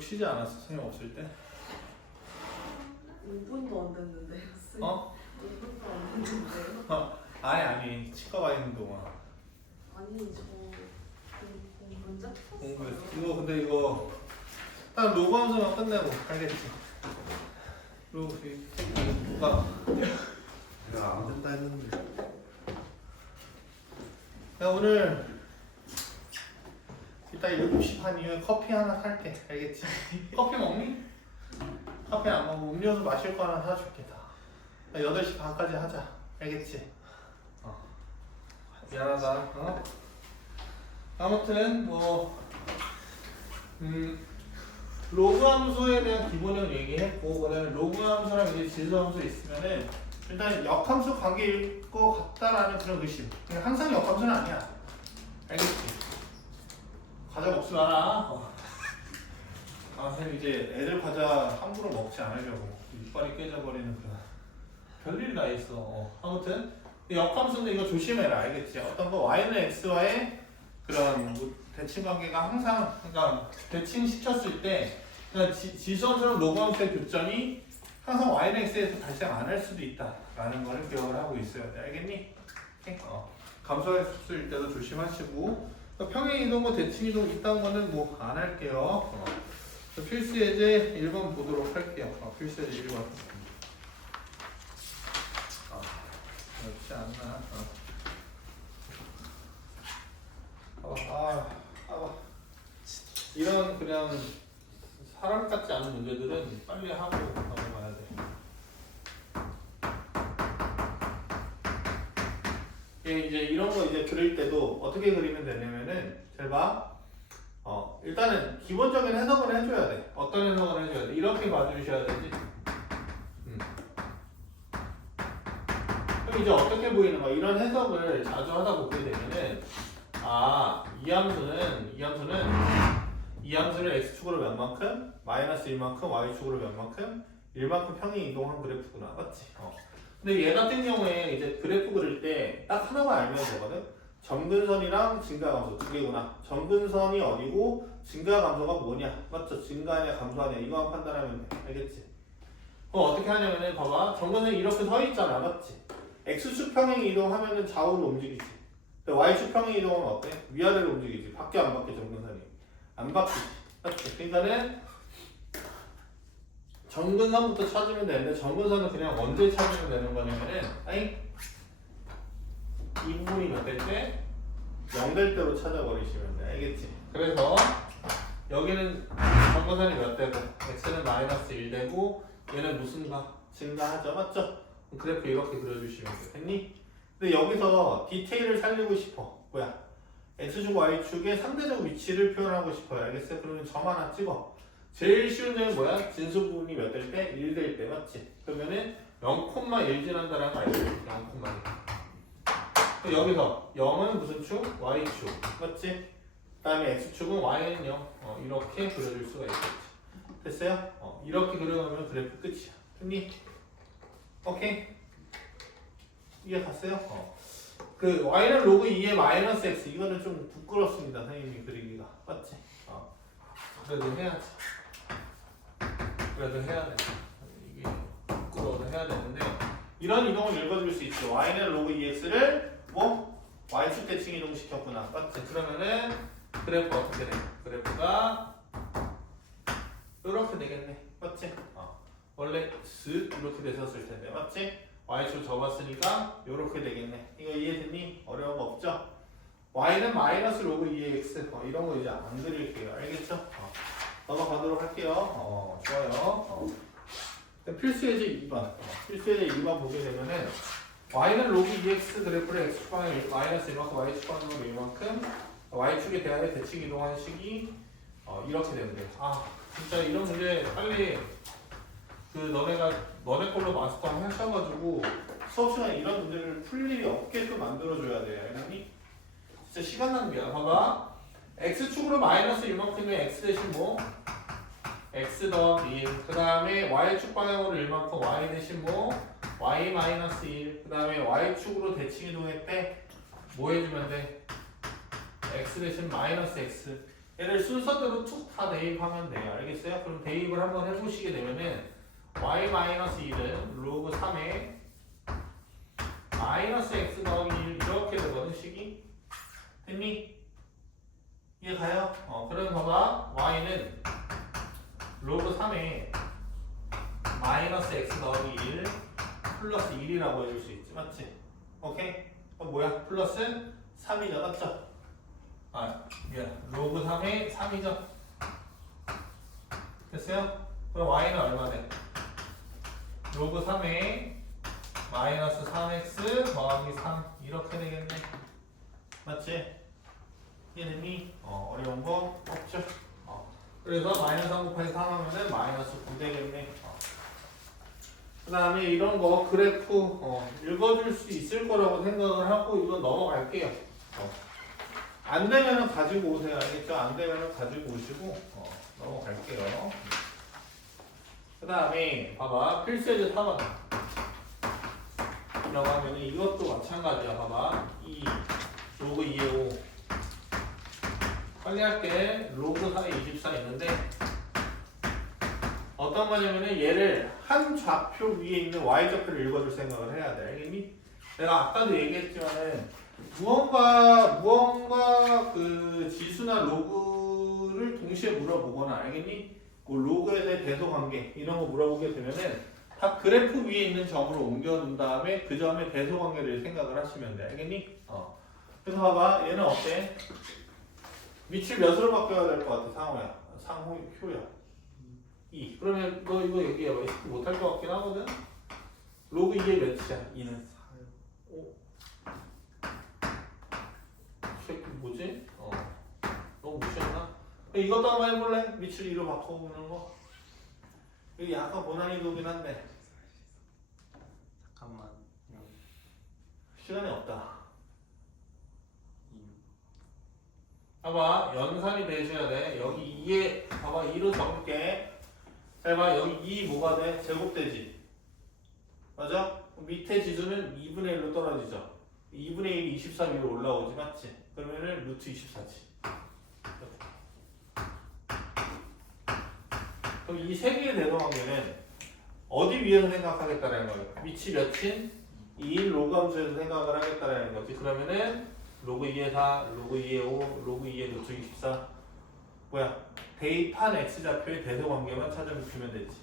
계속 쉬지 않았어? 선생님 없을 때? 5분도 안 됐는데요. 어? 5분도 안 됐는데요. 아니 치과 가 있는 동안 아니 저 문제 공부했어. 풀었어요. 이거 근데 이거 딱 로그 함수만 끝내고 알겠지? 로그 누가 내가 안 된다 했는데. 나 오늘 이따 7시 반 이후에 커피 하나 살게. 알겠지? 커피 먹니? 커피 안 먹고 음료수 마실 거 하나 사줄게. 다 8시 반까지 하자. 알겠지? 미안하다. 아무튼 로그 함수에 대한 기본은 얘기했고, 그다음에 로그 함수랑 이제 지수 함수 있으면은 일단 역함수 관계일 것 같다라는 그런 의심. 그냥 항상 역함수는 아니야. 알겠지? 과자 먹지 마라. 선생님 이제 애들 과자 함부로 먹지 않으려고 이빨이 깨져버리는 그런 별일이 다 있어. 아무튼 역함수인데 이거 조심해라. 알겠지? 어떤 거 y는 x와의 그런 대칭 관계가 항상, 그러니까 대칭 시켰을 때 그러니까 지수함수랑 로그함수의 교점이 항상 y는 x에서 발생 안 할 수도 있다라는 거를 기억을 하고 있어야 돼. 알겠니? 감소했을 때도 조심하시고, 평행 이동, 대칭 이동 있다는 거는 뭐 안 할게요. 필수 예제 1번 보도록 할게요. 필수 예제 1번. 어렵지 않나? 이런 그냥 사람 같지 않은 문제들은 빨리 하고 넘어가야 돼. 이제 이런 거 이제 그릴 때도 어떻게 그리면 되냐면은 잘 봐. 일단은 기본적인 해석을 해줘야 돼. 어떤 해석을 해줘야 돼? 이렇게 봐주셔야 되지. 그럼 이제 어떻게 보이는 거야? 이런 해석을 자주 하다 보게 되면은 이 함수는 x축으로 몇 만큼, 마이너스 1만큼, y축으로 몇 만큼, 1만큼 평행 이동한 그래프구나. 맞지? 근데 얘 같은 경우에 이제 그래프 그릴 때 딱 하나만 알면 되거든? 점근선이랑 증가감소 두 개구나. 점근선이 어디고 증가감소가 뭐냐? 맞죠? 증가하냐 감소하냐 이거만 판단하면 돼. 알겠지? 그럼 어떻게 하냐면은 봐봐. 점근선이 이렇게 서 있잖아. 맞지? x축 평행 이동하면은 좌우로 움직이지. y축 평행 이동은 어때? 위아래로 움직이지. 바뀌어 안 바뀌어 점근선이? 안 바뀌지. 맞지? 그러니까는 점근선부터 찾으면 되는데 점근선은 그냥 언제 찾으면 되는 거냐면은 이 부분이 몇 될 때? 0 될 때로 찾아버리시면 돼. 알겠지? 그래서 여기는 점근선이 몇 되고 x는 마이너스 1 되고 얘는 무슨가? 증가하죠. 맞죠? 그래프 이렇게 그려주시면 돼. 됐니? 근데 여기서 디테일을 살리고 싶어. 뭐야? x축, y축의 상대적 위치를 표현하고 싶어요. 알겠어요? 그러면 점 하나 찍어. 제일 쉬운 점이 뭐야? 진수 부분이 몇 될 때? 1 될 때. 맞지? 그러면은 0,1 지난다라는 거 알지? 0,1. 여기서 0은 무슨 축? y축. 맞지? 그 다음에 x축은 y는 0. 이렇게 그려줄 수가 있겠지. 됐어요? 이렇게 그려놓으면 그래프 끝이야. 됐니? 오케이? 이해 갔어요? 그 y는 로그 2의 마이너스 x 이거는 좀 부끄럽습니다. 선생님이 그리기가. 맞지? 그래도 해야지. 그래도 해야 돼. 이게 부끄러워도 해야 되는데 이런 이동을 읽어줄 수 있죠. y는 로그 2x를 y축 대칭 이동 시켰구나. 맞지? 그러면은 그래프 어떻게 돼? 그래프가 이렇게 되겠네. 맞지? 원래 슥 이렇게 됐었을 텐데. 맞지? y축 접었으니까 이렇게 되겠네. 이거 이해됐니? 어려운 거 없죠? y는 마이너스 로그 2의 x 이런 거 이제 안 그릴게요. 알겠죠? 넘어가도록 할게요. 좋아요. 필수 예제 2번. 필수 예제 2번 보게 되면은 y는 로그 2x 그래프를 x축방향 마이너스 1만큼 y축방향으로 이만큼 y축에 대하여 대칭 이동하는 식이 이렇게 되면 돼. 진짜 이런 문제 빨리 너네 걸로 마스터 하셔가지고 수업 시간에 이런 문제를 풀 일이 없게끔 만들어줘야 돼. 알겠니? 진짜 시간 낭비야. 봐봐. x축으로 마이너스 1만큼의 x 대신 뭐? x 더하기 1. 그 다음에 y축 방향으로 1만큼 y 대신 뭐? y 마이너스 1. 그 다음에 y축으로 대칭 이동했대. 뭐 해주면 돼? x 대신 마이너스 x. 얘를 순서대로 툭 다 대입하면 돼요. 알겠어요? 그럼 대입을 한번 해보시게 되면은 y-1은 로그 3에 마이너스 x 더하기 1 이렇게 되거든 식이. 됐니? 이해 가요? 그럼 봐봐. y는 로그 3에 마이너스 x 더하기 1 플러스 1이라고 해줄 수 있지. 맞지? 오케이? 그럼 뭐야? 플러스 3이죠. 맞죠? 미안. 로그 3에 3이죠. 됐어요? 그럼 y는 얼마 돼? 로그 3에 마이너스 3x 더하기 3 이렇게 되겠네. 맞지? 이해됐니? 어려운 거 없죠? 그래서 마이너스 3 곱하기 3 하면은 마이너스 9 되겠네. 그 다음에 이런 거 그래프 읽어줄 수 있을 거라고 생각을 하고 이거 넘어갈게요. 안 되면은 가지고 오세요. 알겠죠? 안 되면은 가지고 오시고 넘어갈게요. 그 다음에 봐봐. 필수예제 4번 라고 하면 이것도 마찬가지야. 봐봐. 2 로그 2에 5 빨리 할게. 로그 4에 24 있는데 어떤 거냐면은 얘를 한 좌표 위에 있는 y좌표를 읽어줄 생각을 해야 돼. 알겠니? 내가 아까도 얘기했지만은 무언가 그 지수나 로그를 동시에 물어보거나 알겠니? 그 로그에서의 대소관계 이런 거 물어보게 되면은 다 그래프 위에 있는 점으로 옮겨둔 다음에 그 점의 대소관계를 생각을 하시면 돼. 알겠니? 그래서 봐봐. 얘는 어때? 밑을 몇으로 바뀌어야 될 것 같아? 상호야. 2. 그러면 너 이거 얘기해봐. 못할 것 같긴 하거든? 로그 2의 몇이야? 2는 4요. 오. 새끼 뭐지? 너무 무시했나? 이것도 한번 해볼래? 밑을 2로 바꿔보는 거. 이게 약간 고난이도긴 한데 잠깐만. 시간이 없다. 봐봐. 연산이 되셔야 돼. 여기 2에 봐봐. 2로 적을게. 잘 봐. 여기 2 뭐가 돼? 제곱되지. 맞아? 밑에 지수는 2분의 1로 떨어지죠. 2분의 1이 24 위로 올라오지. 맞지? 그러면은 루트 24지. 그럼 이 세 개의 대소관계는 어디 위에서 생각하겠다라는 거예요? 위치 몇인? 2인 로그 함수에서 생각을 하겠다라는 거지. 그러면은 로그 2의 4, 로그 2의 5, 로그 2의 루트 24 뭐야? 대입한 x좌표의 대소관계만 찾아주시면 되지.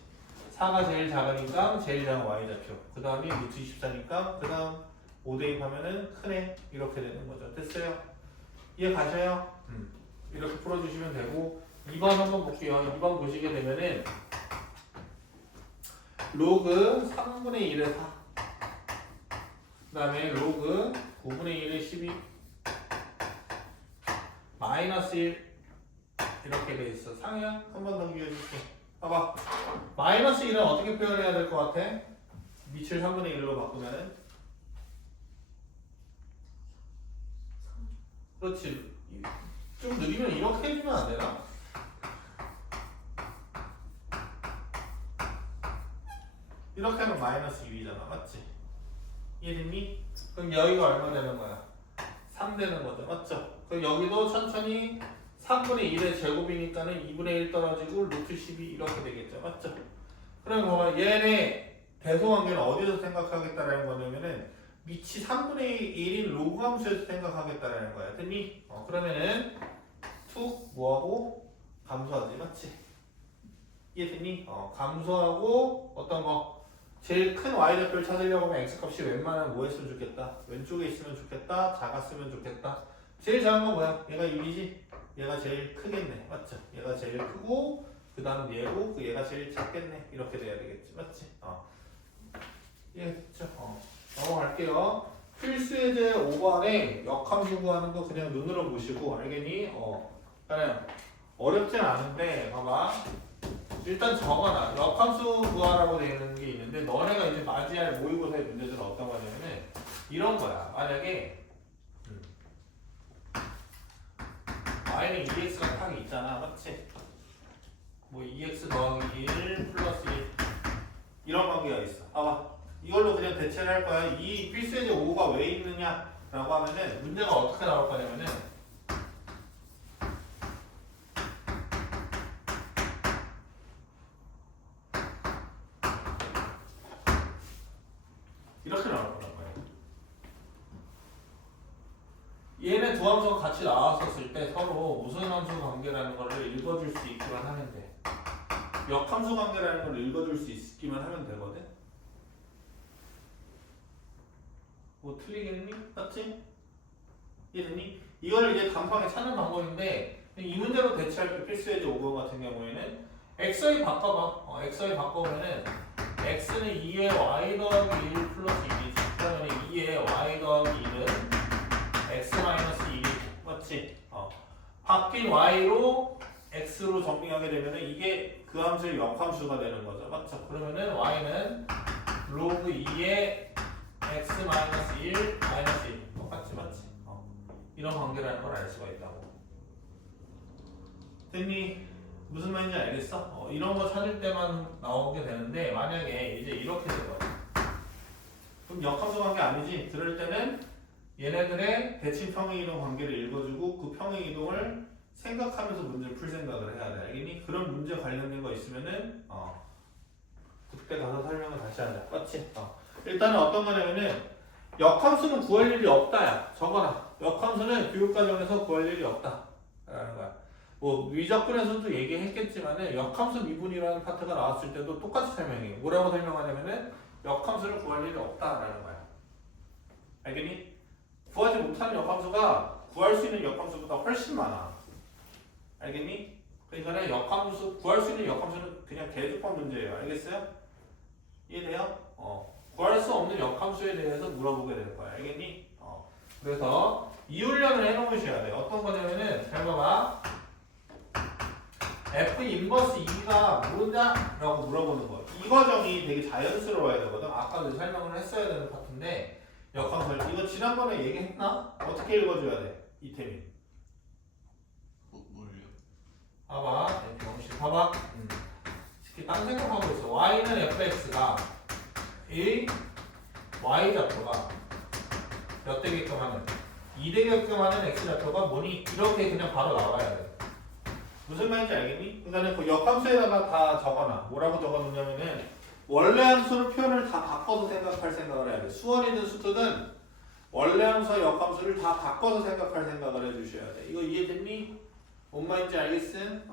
4가 제일 작으니까 제일 작은 y좌표 그 다음이 루트 24니까 그 다음 5 대입하면은 큰애 이렇게 되는 거죠. 됐어요? 이해 가셔요? 이렇게 풀어주시면 되고 2번 한번 볼게요. 2번 보시게 되면은 로그 3분의 1의 4 그 다음에 로그 9분의 1의 12 마이너스 1 이렇게 돼 있어. 상이야? 한 번 더 기회줄게. 봐봐. 마이너스 1은 어떻게 표현해야 될 것 같아? 밑을 3분의 1로 바꾸면은 그렇지. 좀 느리면 이렇게 해주면 안 되나? 이렇게 하면 마이너스 2이잖아. 맞지? 이해됐니? 그럼 여기가 얼마 되는 거야? 3 되는 거죠. 맞죠? 그럼 여기도 천천히 3분의 1의 제곱이니까는 2분의 1 떨어지고 루트 12 이렇게 되겠죠. 맞죠? 그럼 봐봐. 얘네 대소관계는 어디서 생각하겠다라는 거냐면은 밑이 3분의 1인 로그 함수에서 생각하겠다라는 거야. 됐니? 그러면은 툭 뭐하고 감소하지. 맞지? 이해됐니? 감소하고 어떤 거 제일 큰 y좌표를 찾으려고 하면 x값이 웬만하면 뭐 했으면 좋겠다? 왼쪽에 있으면 좋겠다? 작았으면 좋겠다? 제일 작은 건 뭐야? 얘가 1이지? 얘가 제일 크겠네. 맞죠? 얘가 제일 크고 그 다음 얘고 그 얘가 제일 작겠네. 이렇게 돼야 되겠지. 맞지? 이해했죠? 넘어갈게요. 필수예제 5번에 역함수 구하는 거 그냥 눈으로 보시고 알겠니? 그냥 어렵진 않은데 봐봐. 일단 적어놔. 역함수 구하라고 되어 있는 게 있는데 너네가 이제 맞이할 모의고사의 문제들은 어떤 거냐면은 이런 거야. 만약에 y는 2x가 딱 있잖아. 맞지? 뭐 2x 더하기 1 플러스 1 이런 관계가 있어. 봐봐. 이걸로 그냥 대체를 할 거야. 이 필수예제 5가 왜 있느냐 라고 하면은 문제가 어떻게 나올 거냐면은 이렇게 나올 거란 말이야. 얘네 두 함수가 같이 나왔었을 때 서로 무슨 함수 관계라는 거를 읽어줄 수 있기만 하면 돼. 역함수 관계라는 걸 읽어줄 수 있기만 하면 되거든. 뭐 틀리겠니? 맞지? 이해됐니? 이거를 이제 간판에 찾는 방법인데 이 문제로 대체할 때 필수예제 5번 같은 경우에는 x의 바꿔봐. x의 바꿔보면은 x는 2의 y 더하기 1 플러스 1이지. 그러면 2의 y 더하기 1은 x 마이너스 1이지. 맞지? 바뀐 y로 x로 정리하게 되면은 이게 그 함수의 역함수가 되는 거죠. 맞죠? 그러면은 y는 로그 2의 x 마이너스 1 마이너스 1 똑같지 맞지? 이런 관계라는 걸 알 수가 있다고. 됐니? 무슨 말인지 알겠어? 이런 거 찾을 때만 나오게 되는데 만약에 이제 이렇게 되거든. 그럼 역함수 관계 아니지? 그럴 때는 얘네들의 대칭 평행이동 관계를 읽어주고 그 평행이동을 생각하면서 문제를 풀 생각을 해야 돼. 알겠니? 그런 문제 관련된 거 있으면은 그때 가서 설명을 다시 하자. 맞지? 일단은 어떤 거냐면은 역함수는 구할 일이 없다야. 적어놔. 역함수는 교육과정에서 구할 일이 없다 라는 거야. 뭐 위적분에서도 얘기했겠지만은 역함수 미분이라는 파트가 나왔을 때도 똑같이 설명해. 뭐라고 설명하냐면은 역함수를 구할 일이 없다라는 거야. 알겠니? 구하지 못하는 역함수가 구할 수 있는 역함수보다 훨씬 많아. 알겠니? 그러니까 역함수 구할 수 있는 역함수는 그냥 대조법 문제예요. 알겠어요? 이해돼요? 구할 수 없는 역함수에 대해서 물어보게 될 거야. 알겠니? 그래서 이 훈련을 해놓으셔야 돼. 어떤 거냐면은 잘 봐봐. F 인버스 2가 뭐냐라고 물어보는 거. 이 과정이 되게 자연스러워야 되거든. 아까도 설명을 했어야 되는 파트인데 역함수 이거 지난번에 얘기했나? 어떻게 읽어줘야 돼? 이태민. 뭘요? 봐봐. F 봐봐. 특히 딴 생각하고 있어. Y는 fx가 이 y좌표가 몇 되게끔 하는 2 되게끔 하는 x좌표가 뭐니? 이렇게 그냥 바로 나와야 돼. 무슨 말인지 알겠니? 그러니까 그 역함수에다가 다 적어놔. 뭐라고 적어놓냐면은 원래 함수로 표현을 다 바꿔서 생각할 생각을 해야 돼. 수원이든 수투든 원래 함수와 역함수를 다 바꿔서 생각할 생각을 해주셔야 돼. 이거 이해됐니? 뭔 말인지 알겠음?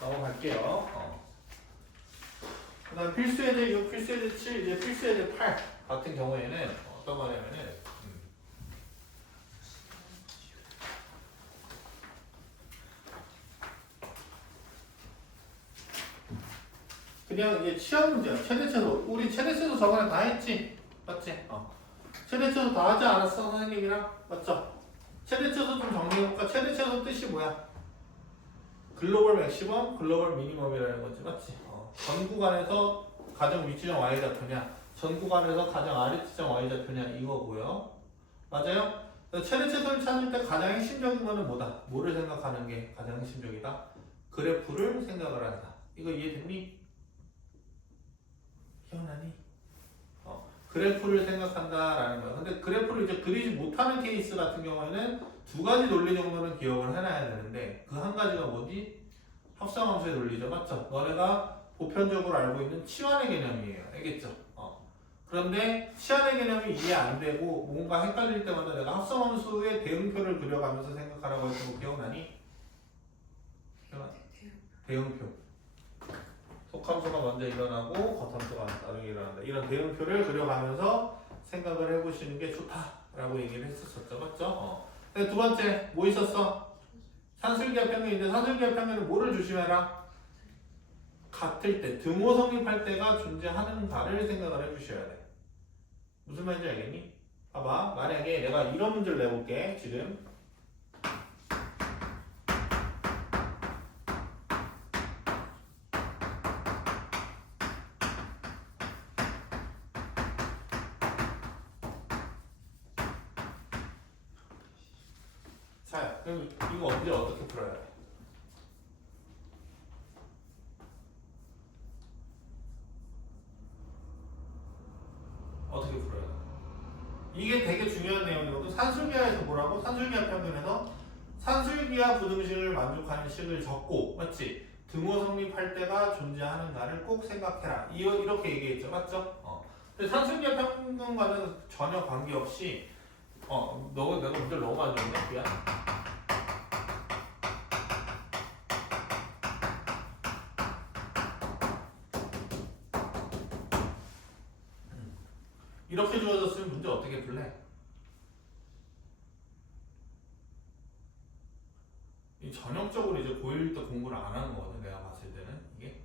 넘어갈게요. 그 다음 필수예제 6, 필수예제 7, 이제 필수예제 8 같은 경우에는 어떤 거냐면은 그냥 이제 취업 문제야. 최대치도 우리 최대치도 저번에 다 했지? 맞지? 최대치도 다 하지 않았어 선생님이랑? 맞죠? 최대치도 좀 정리해볼까? 최대치도 뜻이 뭐야? 글로벌 맥시멈, 글로벌 미니멈이라는 거지, 맞지? 전 구간에서 가장 위치점 y좌표냐, 전 구간에서 가장 아래치점 y좌표냐 이거고요. 맞아요? 최대치도를 찾을 때 가장 핵심적인 거는 뭐다? 뭐를 생각하는 게 가장 핵심적이다? 그래프를 생각을 한다. 이거 이해됐니? 기억나니? 그래프를 생각한다라는 거야. 근데 그래프를 이제 그리지 못하는 케이스 같은 경우에는 두 가지 논리 정도는 기억을 해놔야 되는데 그 한 가지가 뭐지? 합성함수의 논리죠. 맞죠? 너네가 보편적으로 알고 있는 치환의 개념이에요. 알겠죠? 그런데 치환의 개념이 이해 안 되고 뭔가 헷갈릴 때마다 내가 합성함수의 대응표를 그려가면서 생각하라고 했던 거 기억나니? 기억나? 대응표. 속함수가 먼저 일어나고 겉함수가 나중에 일어난다. 이런 대응표를 그려가면서 생각을 해보시는 게 좋다라고 얘기를 했었죠. 맞죠? 두 번째 뭐 있었어? 산술기하 평면인데 산술기하 평면은 뭐를 조심해라? 같을 때, 등호 성립할 때가 존재하는가를 생각을 해주셔야 돼. 무슨 말인지 알겠니? 봐봐. 만약에 내가 이런 문제를 내볼게. 지금 자, 그럼 이거 언제 어떻게 풀어야 돼? 어떻게 풀어야 돼? 이게 되게 중요한 내용이거든. 산술기하에서 뭐라고? 산술기하 평균에서 산술기하 부등식을 만족하는 식을 적고, 맞지? 등호 성립할 때가 존재하는가를 꼭 생각해라. 이렇게 얘기했죠, 맞죠? 근데 산술기와 평균과는 전혀 관계없이 내가 문제를 너무 많이 줬네. 미안. 이렇게 주어졌으면 문제 어떻게 풀래? 이 전형적으로 이제 고1 때 공부를 안 하는 거거든. 내가 봤을 때는 이게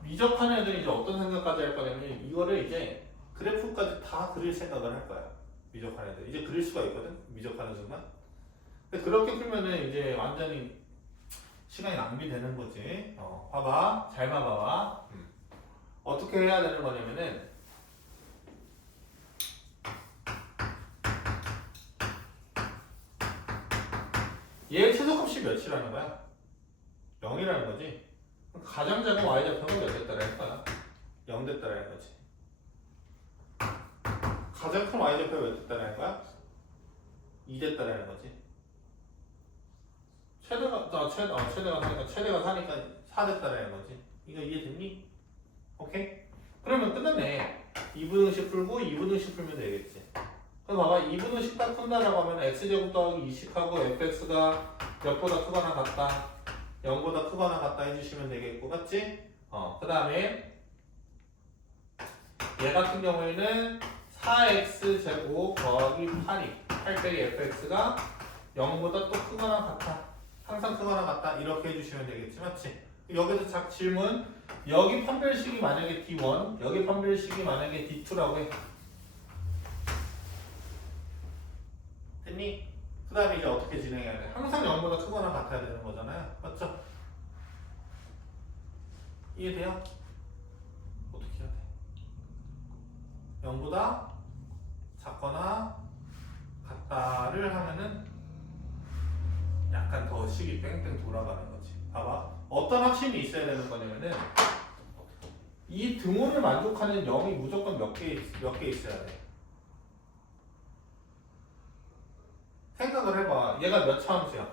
미적한 애들이 이제 어떤 생각까지 할 거냐면 이거를 이제 그래프까지 다 그릴 생각을 할 거야. 미적한 애들 이제 그릴 수가 있거든. 미적하는 순간. 근데 그렇게 풀면은 이제 완전히 시간이 낭비되는 거지. 봐봐, 잘 봐봐. 어떻게 해야 되는 거냐면은 얘 최소값이 몇이라는 거야? 0이라는 거지. 가장 작은 y좌표가 몇 됐다라는 거야? 0 됐다라는 거지. 가장 큰 y좌표가 몇 됐다라는 거야? 2 됐다라는 거지. 최대가 사니까 4 됐다라는 거지. 이거 이해됐니? 오케이? 그러면 끝났네. 2분의식 풀고 2분의식 풀면 되겠지. 그럼 봐봐 2분의식 딱 푼다라고 하면 x제곱 더하기 20하고 fx가 몇보다 크거나 같다 0보다 크거나 같다 해주시면 되겠고 맞지? 그 다음에 얘 같은 경우에는 4x제곱 더하기 8 빼기 fx가 0보다 또 크거나 같다 항상 크거나 같다 이렇게 해주시면 되겠지 맞지? 여기서 질문 여기 판별식이 만약에 D1 여기 판별식이 만약에 D2라고 해 됐니? 그 다음에 이제 어떻게 진행해야 돼? 항상 0보다 크거나 같아야 되는 거잖아요. 맞죠? 이해돼요? 어떻게 해야 돼? 0보다 작거나 같다를 하면은 약간 더 식이 뺑뺑 돌아가는 거지. 봐봐. 어떤 확신이 있어야 되는 거냐면은 이 등호를 만족하는 0이 무조건 몇 개 있어야 돼. 생각을 해봐. 얘가 몇 차 함수야?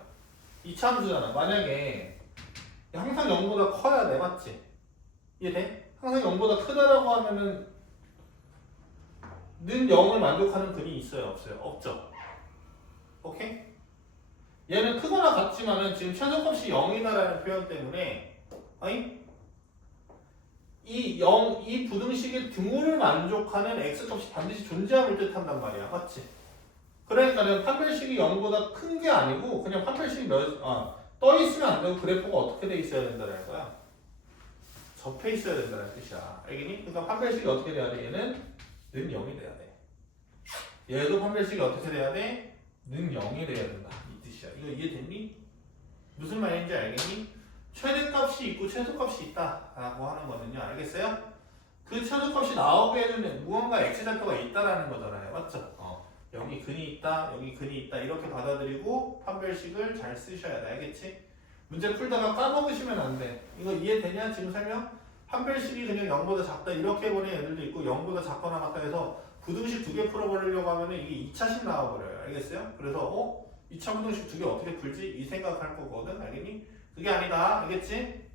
2차 함수잖아. 만약에 항상 0보다 커야 돼. 맞지? 이해돼? 항상 0보다 크다라고 하면은 는 0을 만족하는 근이 있어요? 없어요? 없죠? 오케이? 얘는 크거나 같지만은 지금 최소값이 0이다라는 표현 때문에 이 부등식의 등호를 만족하는 x값이 반드시 존재함을 뜻한단 말이야. 맞지? 그러니까는 판별식이 0보다 큰 게 아니고 그냥 판별식이 떠 있으면 안 되고 그래프가 어떻게 돼 있어야 된다는 거야. 접해 있어야 된다는 뜻이야. 알겠니? 그러니까 판별식이 어떻게 돼야 돼? 얘는 는 0이 돼야 돼. 얘도 판별식이 어떻게 돼야 돼? 는 0이 돼야 된다. 이 뜻이야. 이거 이해됐니? 무슨 말인지 알겠니? 최대값이 있고 최소값이 있다라고 하는 거는요. 알겠어요? 그 최소값이 나오게 해주는 무언가 x좌표가 있다라는 거잖아요. 맞죠? 여기 근이 있다, 여기 근이 있다 이렇게 받아들이고 판별식을 잘 쓰셔야 돼. 알겠지? 문제 풀다가 까먹으시면 안 돼. 이거 이해되냐? 지금 설명? 판별식이 그냥 0보다 작다 이렇게 해보는 애들도 있고 0보다 작거나 같다 해서 부등식 2개 풀어버리려고 하면 이게 2차식 나와버려요. 알겠어요? 그래서 2차 부등식 2개 어떻게 풀지? 이 생각할 거거든. 알겠니? 그게 아니다. 알겠지?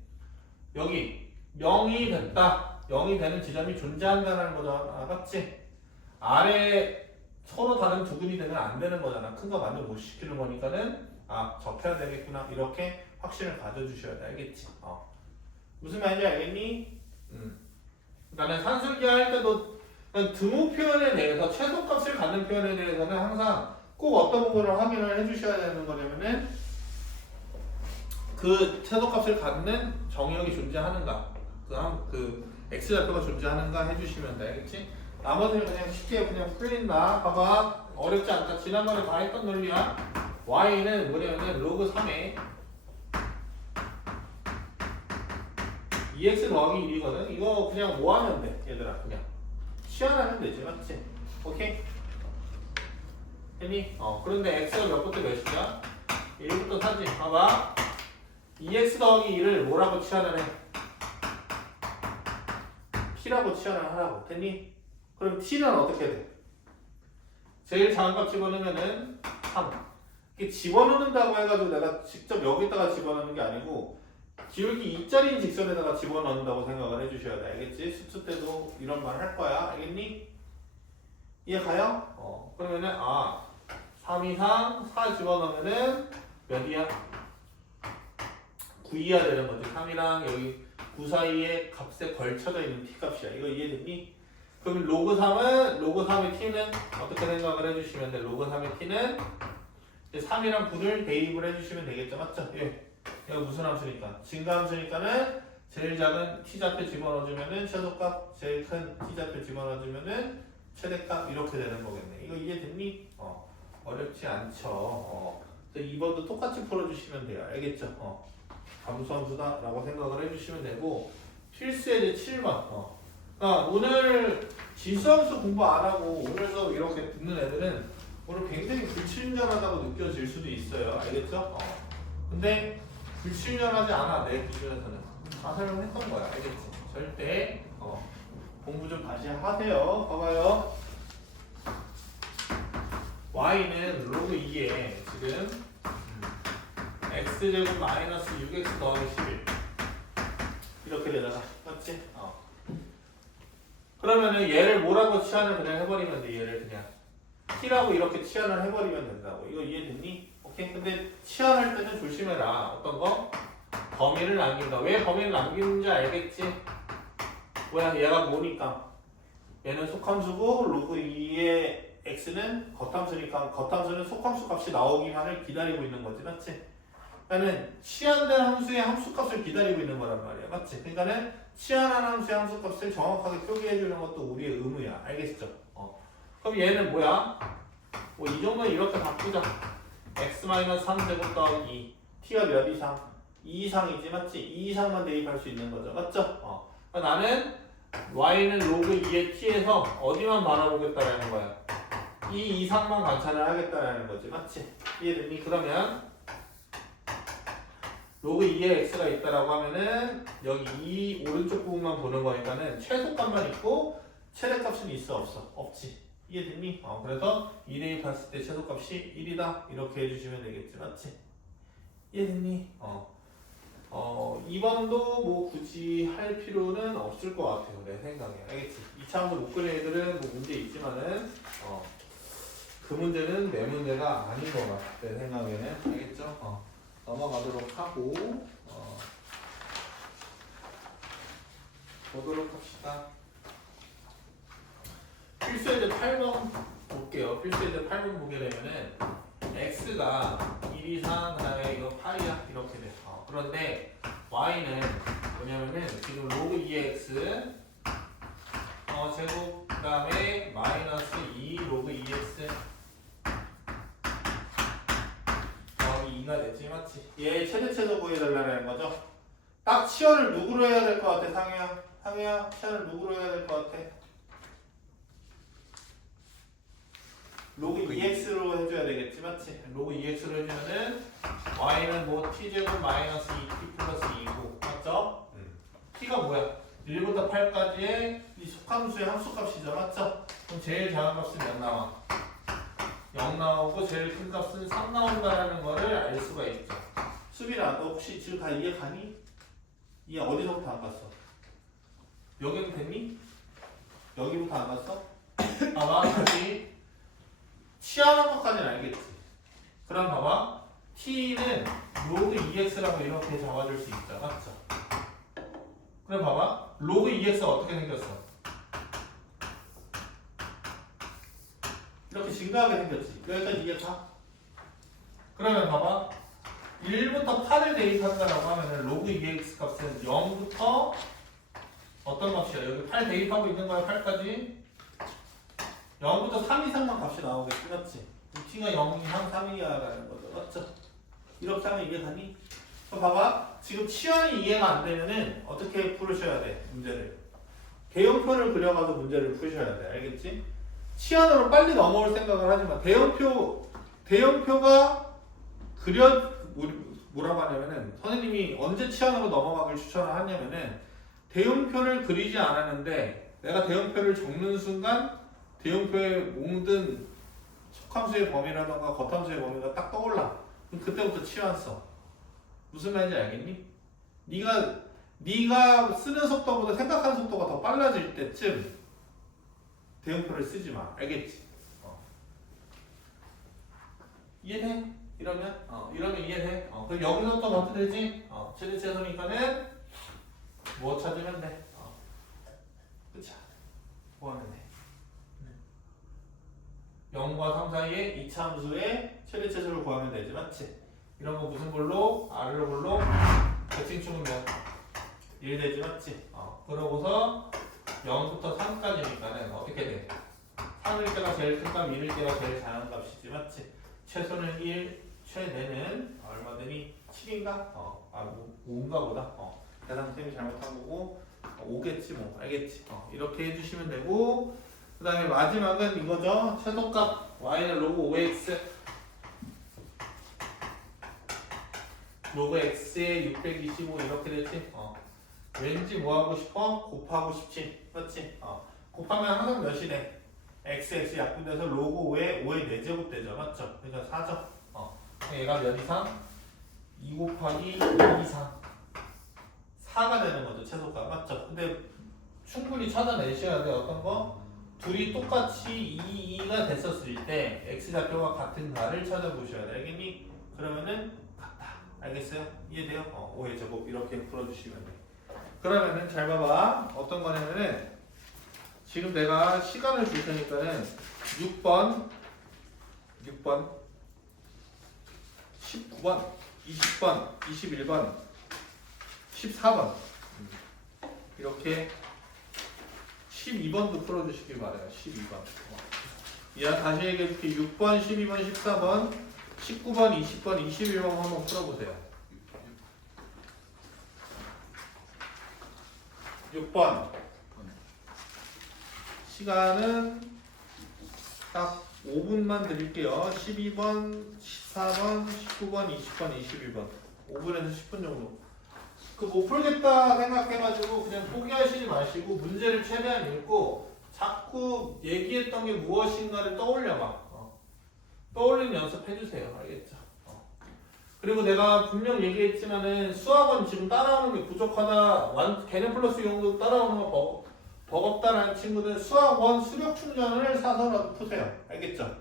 여기 0이 됐다. 0이 되는 지점이 존재한다는 거잖아. 맞지? 아래 서로 다른 두 근이 되면 안 되는 거잖아. 큰 거 만족 못 시키는 거니까는 접해야 되겠구나. 이렇게 확신을 가져주셔야 돼. 알겠지? 무슨 말인지 알겠니? 그러니까 산술기 할 때도 등호 표현에 대해서 최소값을 갖는 표현에 대해서는 항상 꼭 어떤 부분을 확인을 해주셔야 되는 거냐면은 그 최소값을 갖는 정의역이 존재하는가, 그 x좌표가 존재하는가 해주시면 돼. 알겠지? 나머지는 그냥 쉽게 그냥 풀린다. 봐봐. 어렵지 않다. 지난번에 다 했던 논리야. y는 뭐냐면 로그 3에 2x 더하기 1이거든. 이거 그냥 뭐 하면 돼? 얘들아 그냥 치환하면 되지. 맞지? 오케이? 했니? 그런데 x가 몇부터 몇이야? 1부터 4지. 봐봐. 2x 더하기 1을 뭐라고 치환을 해? p라고 치환을 하라고. 됐니? 그럼 t는 어떻게 돼? 제일 작은 값 집어넣으면은 3. 이게 집어넣는다고 해가지고 내가 직접 여기다가 집어넣는 게 아니고 기울기 2짜리인 직선에다가 집어넣는다고 생각을 해주셔야 돼. 알겠지? 수투 때도 이런 말 할 거야. 알겠니? 이해가요? 그러면은 3 이상 4 집어넣으면은 몇이야? 9이야 되는 거지. 3이랑 여기 9 사이에 값에 걸쳐져 있는 t 값이야. 이거 이해됐니? 그럼 로그 3의 t는 어떻게 생각을 해주시면 돼? 로그 3의 t는 3이랑 9를 대입을 해주시면 되겠죠. 맞죠? 예. 이거 무슨 함수니까? 증가함수니까는 제일 작은 t좌표 집어넣어주면은 최소값, 제일 큰 t좌표 집어넣어주면은 최대값 이렇게 되는 거겠네. 이거 이해됐니? 어렵지 않죠. 2번도 똑같이 풀어주시면 돼요. 알겠죠? 감수함수다라고 생각을 해주시면 되고 필수의 7번. 그러니까 오늘 지수함수 공부 안 하고 오늘 수업 이렇게 듣는 애들은 오늘 굉장히 불친절하다고 느껴질 수도 있어요. 알겠죠? 근데 불친절하지 않아. 내 기준에서는 다 설명했던 거야. 알겠지? 절대 공부 좀 다시 하세요. 봐봐요. y는 로그 2에 지금 x제곱 마이너스 6x 더하기 11 이렇게 되잖아. 맞지? 그러면은 얘를 뭐라고 치환을 그냥 해버리면 돼. 얘를 그냥 t라고 이렇게 치환을 해버리면 된다고. 이거 이해됐니? 오케이? 근데 치환할 때는 조심해라. 어떤 거? 범위를 남긴다. 왜 범위를 남기는지 알겠지? 뭐야? 얘가 뭐니까? 얘는 속함수고 로그 2의 x는 겉함수니까 겉함수는 속함수 값이 나오기만을 기다리고 있는 거지. 맞지? 그러니까는 치환된 함수의 함수값을 기다리고 있는 거란 말이야. 맞지? 그러니까는 치환한 함수의 함수값을 정확하게 표기해 주는 것도 우리의 의무야. 알겠죠? 그럼 얘는 뭐야? 뭐 이 정도는 이렇게 바꾸자. x-3제곱 더하기 2 t가 몇 이상? 2 이상이지. 맞지? 2 이상만 대입할 수 있는 거죠. 맞죠? 그러니까 나는 y는 로그 2의 t에서 어디만 바라보겠다라는 거야. 이 이상만 관찰을 하겠다라는 거지. 맞지? 이해됐니? 그러면 로그 2에 x가 있다라고 하면은 여기 이 오른쪽 부분만 보는 거니까는 최소값만 있고 최대값은 있어 없어? 없지. 이해됐니? 그래서 2 대입했을 때 최소값이 1이다 이렇게 해주시면 되겠지. 맞지? 이해됐니? 2번도 뭐 굳이 할 필요는 없을 것 같아요. 내 생각에. 알겠지? 2차 함수 못 그린 애들은 뭐 문제 있지만은 그 문제는 내 문제가 아닌 것 같아. 내 생각에는. 알겠죠? 넘어가도록 하고 보도록 합시다. 필수예제 8번 볼게요. 필수예제 8번 보게 되면은 x가 1 이상 그다음에 이거 파이야 이렇게 돼. 그런데 y는 뭐냐면은 지금 로그 2의 x 제곱 그다음에 마이너스 2 로그 2x 2가 됐지. 맞지? 얘 최대 구해달라는 거죠. 딱 치환을 누구로 해야 될 것 같아? 상희야 치환을 누구로 해야 될 것 같아? 로그 2x로 해줘야 되겠지. 맞지? 로그 2x로 해주면은 y는 뭐 t제곱 마이너스 2t 플러스 2고 맞죠? t가 뭐야? 1부터 8까지의 이 속함수의 함수값이죠. 맞죠? 그럼 제일 작은 값은 몇 나와? 0 나오고 제일 큰 값은 3 나온다라는 거를 알 수가 있죠. 수빈아, 너 혹시 지금 다 이해 가니? 이해 어디서부터 안 갔어? 여기는 됐니? 여기부터 안 갔어? 봐봐, 다시 치환한 것까지는 알겠지? 그럼 봐봐, t는 로그 2x라고 이렇게 잡아줄 수 있죠. 맞죠? 그럼 봐봐, 로그 2x가 어떻게 생겼어? 이렇게 증가하게 생겼지. 여기까지 이해가? 그러면 봐봐. 1부터 8을 대입한다라고 하면은 로그 2x 값은 0부터 어떤 값이야? 여기 8 대입하고 있는 거야, 8까지. 0부터 3 이상만 값이 나오겠지, 맞지? t가 0 이상 3이야라는 거죠, 맞죠? 이렇게 하면 이해가니? 그럼 봐봐. 지금 치환이 이해가 안 되면은 어떻게 풀으셔야 돼, 문제를? 대형표를 그려가서 문제를 푸셔야 돼, 알겠지? 치환으로 빨리 넘어올 생각을 하지 마. 대형표가 뭐라고 하냐면은 선생님이 언제 치환으로 넘어가길 추천을 하냐면은 대형표를 그리지 않았는데 내가 대형표를 적는 순간 대형표의 모든 속함수의 범위라던가 겉함수의 범위가 딱 떠올라. 그럼 그때부터 치환 써. 무슨 말인지 알겠니? 네가 쓰는 속도보다 생각하는 속도가 더 빨라질 때쯤 대응표를 쓰지 마. 알겠지? 이해돼? 이러면 이해돼? 그럼 여기서 또 봐도 되지? 최대 최소니까는 뭐 찾으면 돼? 그쵸? 구하면 돼. 0과 3 사이에 이차함수의 최대 최소를 구하면 되지, 맞지? 이런 거 무슨 걸로? R로 걸로? 대칭축은 뭐? 1 되지, 맞지? 그러고서 0부터 3까지니까는 어떻게 돼? 3일 때가 제일 큰 값, 1일 때가 제일 작은 값이지, 맞지? 최소는 1, 최대는 얼마더니 7인가? 5인가 보다. 계산 쌤이 잘못한 거고 5겠지 뭐, 알겠지? 이렇게 해주시면 되고, 그 다음에 마지막은 이거죠. 최소값 y는 로그 5x 로그 x에 625 이렇게 됐지? 왠지 뭐 하고 싶어? 곱하고 싶지, 맞지? 곱하면 항상 몇이 돼? x 약분돼서 로그 5에 5의 4제곱 되죠, 맞죠? 그래서 4죠. 얘가 몇 이상? 2 곱하기 2 이상 4가 되는 거죠, 최소값, 맞죠? 근데 충분히 찾아내셔야 돼. 어떤 거? 둘이 똑같이 2가 됐었을 때 x좌표가 같은가를 찾아보셔야 돼. 알겠니? 그러면은 같다. 알겠어요? 이해돼요? 5의 제곱 이렇게 풀어주시면 돼. 그러면은 잘 봐봐. 어떤 거냐면은 지금 내가 시간을 줄 테니까는 6번 19번 20번 21번 14번 이렇게 12번도 풀어주시길 바래요. 12번. 야, 다시 얘기해줄게. 6번, 12번, 14번, 19번, 20번, 21번 한번 풀어보세요. 6번. 시간은 딱 5분만 드릴게요. 12번, 14번, 19번, 20번, 21번. 5분에서 10분 정도. 그 못 풀겠다 생각해가지고 그냥 포기하시지 마시고 문제를 최대한 읽고 자꾸 얘기했던 게 무엇인가를 떠올려봐. 떠올리는 연습해주세요. 알겠죠? 그리고 내가 분명 얘기했지만은 수학은 지금 따라오는 게 부족하다. 개념 플러스 이용도 따라오는 거 버겁다라는 친구들 수학원 수력 충전을 사서라도 푸세요. 알겠죠?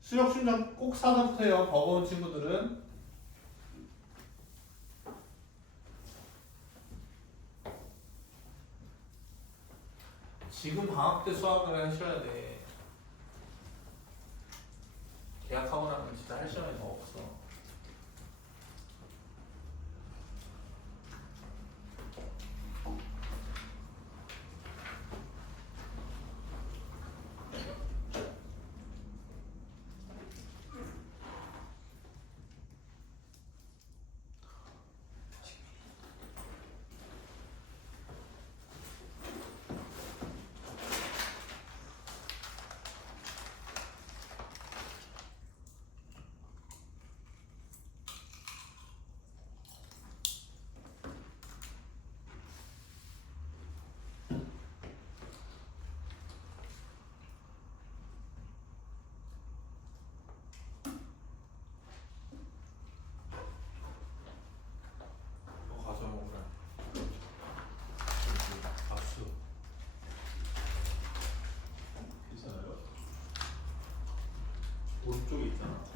수력 충전 꼭 사서 푸세요. 버거운 친구들은. 지금 방학 때 수학을 하셔야 돼. 계약하고 나면 진짜 할 시간이 더 없어. 오른쪽에 있잖아.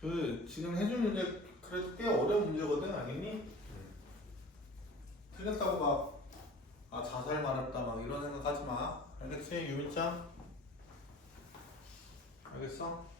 그 지금 해준 문제 그래도 꽤 어려운 문제거든, 알겠니? 틀렸다고 막 자살 말했다 막 이런 생각하지 마. 알겠지, 유민짱? 알겠어?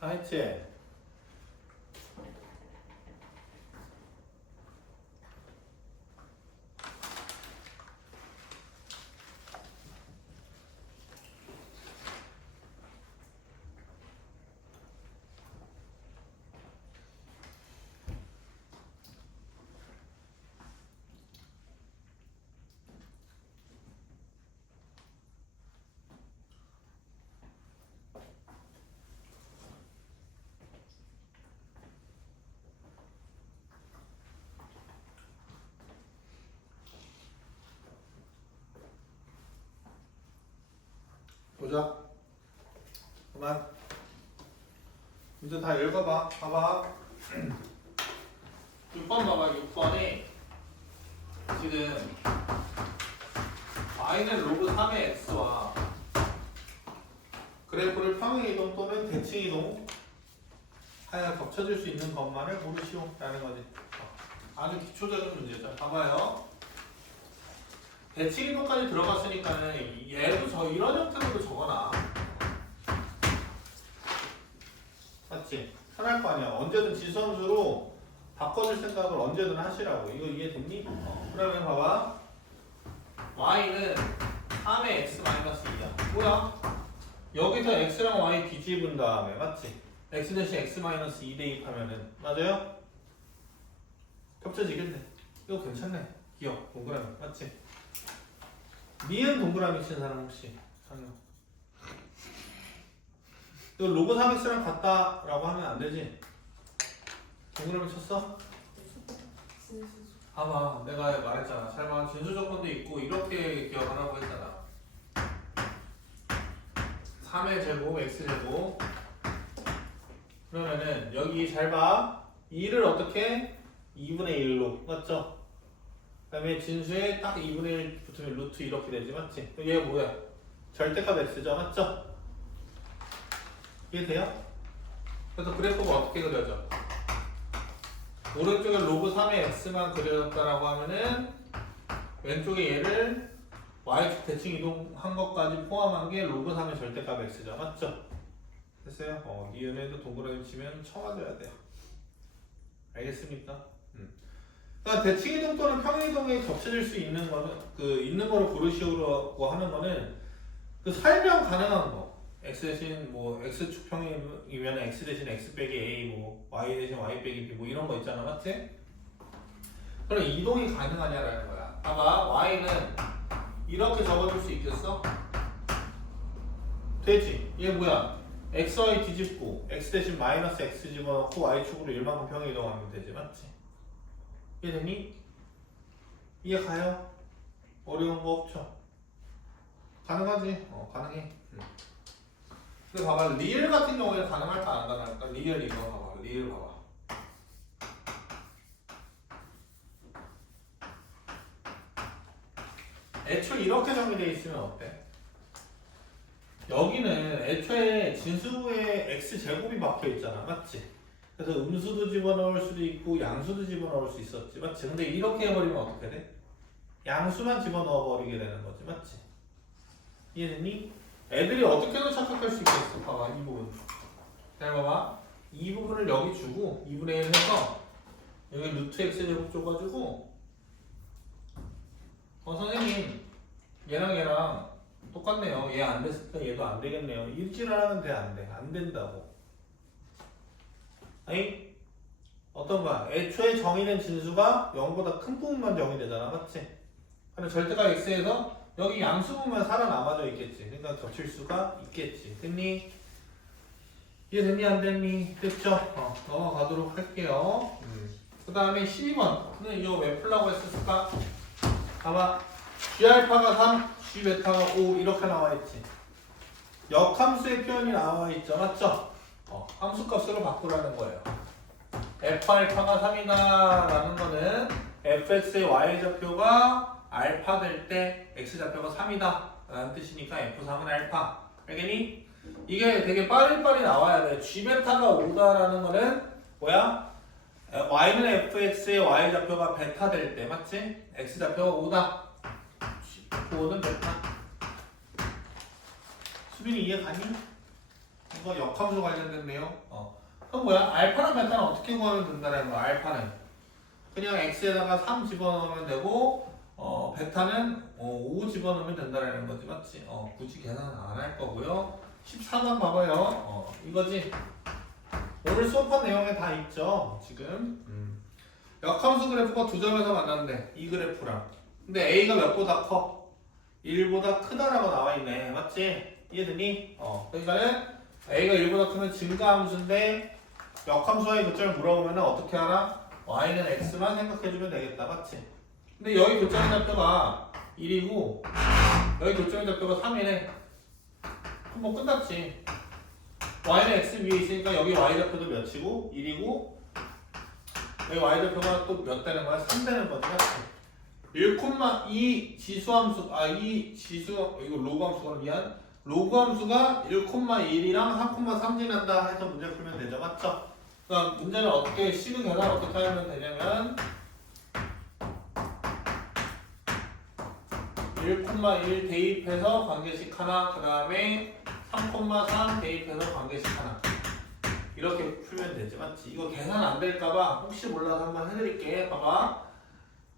다 했지? 보자. 그만. 이제 다 읽어봐. 봐봐. 6번 봐봐. 6번에 지금 y는 로그 3의 x와 그래프를 평행이동 또는 대칭이동 하여 겹쳐질 수 있는 것만을 고르시오 라는 거지. 아주 기초적인 문제죠. 봐봐요. 대칭이동까지 들어갔으니까는 얘도 이런 형태로도 적어놔. 맞지? 편할 거 아니야. 언제든 지수함수로 바꿔줄 생각을 언제든 하시라고. 이거 이해됐니? 그러면 봐봐. y는 3의 x-2야. 뭐야? 여기서 x랑 y 뒤집은 다음에 맞지? x 대신 x-2 대입하면은 맞아요? 겹쳐지겠네. 이거 괜찮네. 귀여워. 동그라미 맞지? 니은 동그라미 치는 사람 혹시? 상영. 이거 로그 3x랑 같다라고 하면 안 되지? 동그라미 쳤어? 봐봐, 내가 말했잖아. 잘 봐. 진수 조건도 있고 이렇게 기억하라고 했잖아. 3의 제곱, x제곱. 그러면은 여기 잘 봐. 2를 어떻게? 2분의 1로 맞죠? 그 다음에 진수에 딱 2분의 1 붙으면 루트 이렇게 되지 맞지? 얘가 뭐야? 절대값 x죠 맞죠? 이해돼요? 그래서 그래프가 어떻게 그려져? 오른쪽에 로그 3의 x만 그려졌다라고 하면은 왼쪽에 얘를 y축 대칭 이동한 것까지 포함한 게 로그 3의 절대값 x죠. 맞죠? 됐어요? 니은에도 동그라미 치면 쳐맞아야 돼요. 알겠습니까? 그러니까 대칭 이동 또는 평행 이동에 겹쳐질 수 있는 거는 있는 거를 고르시오라고 하는 거는 설명 가능한 거. x 대신 뭐 x축 평행이면 x 대신 x 빼기 a 뭐 y 대신 y 빼기 b 뭐 이런 거 있잖아. 맞지? 그럼 이동이 가능하냐라는 거야. 봐봐. y는 이렇게 적어줄 수 있겠어? 되지. 얘 뭐야? xy 뒤집고 x 대신 마이너스 x 집어넣고 y축으로 1만큼 평행 이동하면 되지. 맞지? 이해되니? 이해 가요? 어려운 거 없죠? 가능하지? 가능해. 근데 봐봐. 리을 같은 경우에는 가능할까 안 가능할까? 리을 이거 봐봐. 리을 봐봐. 애초에 이렇게 정리되어 있으면 어때? 여기는 애초에 진수에 x제곱이 박혀있잖아. 맞지? 그래서 음수도 집어넣을 수도 있고 양수도 집어넣을 수 있었지. 맞지? 근데 이렇게 해버리면 어떻게 돼? 양수만 집어넣어버리게 되는 거지. 맞지? 이해됐니? 애들이 어떻게든 착각할 수 있겠어. 봐봐. 이 부분. 잘 봐봐. 이 부분을 여기 주고 2분의 1 해서 여기 루트 x제곱 줘가지고 선생님 얘랑 얘랑 똑같네요. 얘 안 됐을 때 얘도 안 되겠네요. 일치하면 돼? 안 돼? 안 된다고. 아니? 어떤 거야? 애초에 정의된 진수가 0보다 큰 부분만 정의되잖아. 맞지? 근데 절대값 x에서 여기 양수분만 살아남아져 있겠지. 그러니까 겹칠 수가 있겠지. 됐니? 이해됐니? 안 됐니? 됐죠? 넘어가도록 할게요. 그 다음에 12번은 이거 왜 풀라고 했었을까? 봐봐. G알파가 3, G베타가 5 이렇게 나와있지. 역함수의 표현이 나와있죠. 맞죠? 함수값으로 바꾸라는 거예요. F알파가 3이다 라는 거는 fx의 y좌표가 알파 될 때 x좌표가 3이다 라는 뜻이니까 f3은 알파. 알겠니? 이게 되게 빠릿빠릿 나와야 돼. G베타가 5다라는 거는 뭐야? y는 fx의 y좌표가 베타 될 때 맞지? x좌표가 5다. 5는 베타. 수빈이 이해 가니? 이거 역함수 관련된 내용. 그럼 뭐야? 알파랑 베타는 어떻게 구하면 된다는 거야? 알파는 그냥 x에다가 3 집어넣으면 되고 베타는 5 집어넣으면 된다는 거지. 맞지? 굳이 계산 안 할 거고요. 14번 봐봐요. 이거지. 오늘 수업한 내용에 다 있죠. 지금 역함수 그래프가 두 점에서 만났는데 이 그래프랑 근데 a가 몇보다 커? 1보다 크다라고 나와있네. 맞지? 이해되니? 그러니까는 a가 1보다 크면 증가함수인데 역함수와의 교점을 물어보면 어떻게 하나? y는 x만 생각해주면 되겠다. 맞지? 근데 여기 교점의 좌표가 1이고 여기 교점의 좌표가 3이네. 그럼 뭐 끝났지. y는 x 위에 있으니까 여기 y좌표도 몇이고 1이고 여기 y좌표가 또 몇 되는 거야? 3 되는 거지. 맞지? 1,2 지수함수 이거 로그함수가 미안. 로그함수가 1,1이랑 3,3 지난다 해서 문제 풀면 되죠. 맞죠? 그러니까 문제는 어떻게 식은 계산 어떻게 하면 되냐면 1,1 대입해서 관계식 하나, 그 다음에 3,3 대입해서 관계식 하나 이렇게 풀면 되지. 맞지? 이거 계산 안 될까봐 혹시 몰라서 한번 해드릴게. 봐봐.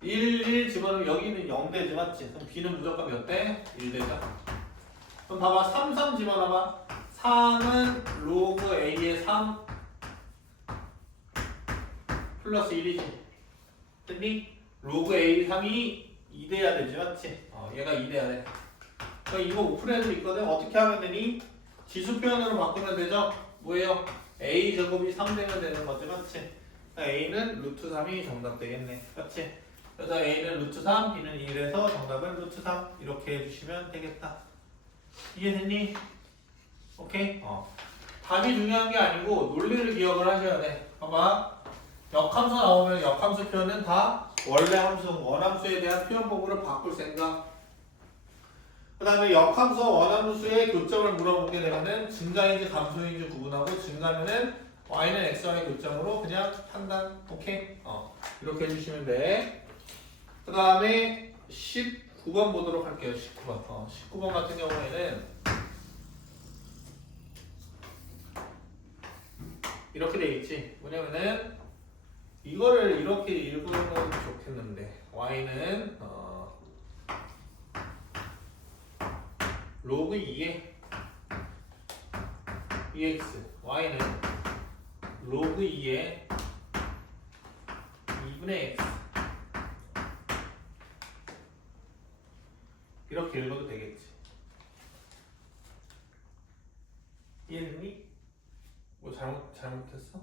1 집어넣으면 여기는 0 되지. 맞지? 그럼 b는 무조건 몇 대? 1 되죠. 그럼 봐봐. 3 집어넣어봐. 3은 로그 a의 3 플러스 1이지. 됐니? 로그 a 3이 2 돼야 되지. 맞지? 얘가 2 돼야 돼. 그럼 이거 오픈해도 있거든. 어떻게 하면 되니? 지수 표현으로 바꾸면 되죠? 뭐예요? a 제곱이 3 되면 되는 거지. 맞지? a는 루트 3이 정답 되겠네. 맞지? 그래서 a는 루트 3, b는 1에서 정답은 루트 3 이렇게 해주시면 되겠다. 이해됐니? 오케이? 답이 중요한 게 아니고 논리를 기억을 하셔야 돼. 봐봐. 역함수 나오면 역함수 표현은 다 원래 함수, 원함수에 대한 표현법으로 바꿀 생각. 그 다음에 역함수와 원함수의 교점을 물어보게 되면은 증가인지 감소인지 구분하고 증가면은 y는 xy 교점으로 그냥 판단. 오케이? 이렇게 해주시면 돼. 그 다음에 19번 보도록 할게요. 19번. 19번 같은 경우에는 이렇게 돼 있지. 뭐냐면은 이거를 이렇게 읽으면 좋겠는데 y는 로그 2에 2x, y는 로그 2에 2분의 x 이렇게 읽어도 되겠지. 이해됐니? 뭐 잘못했어?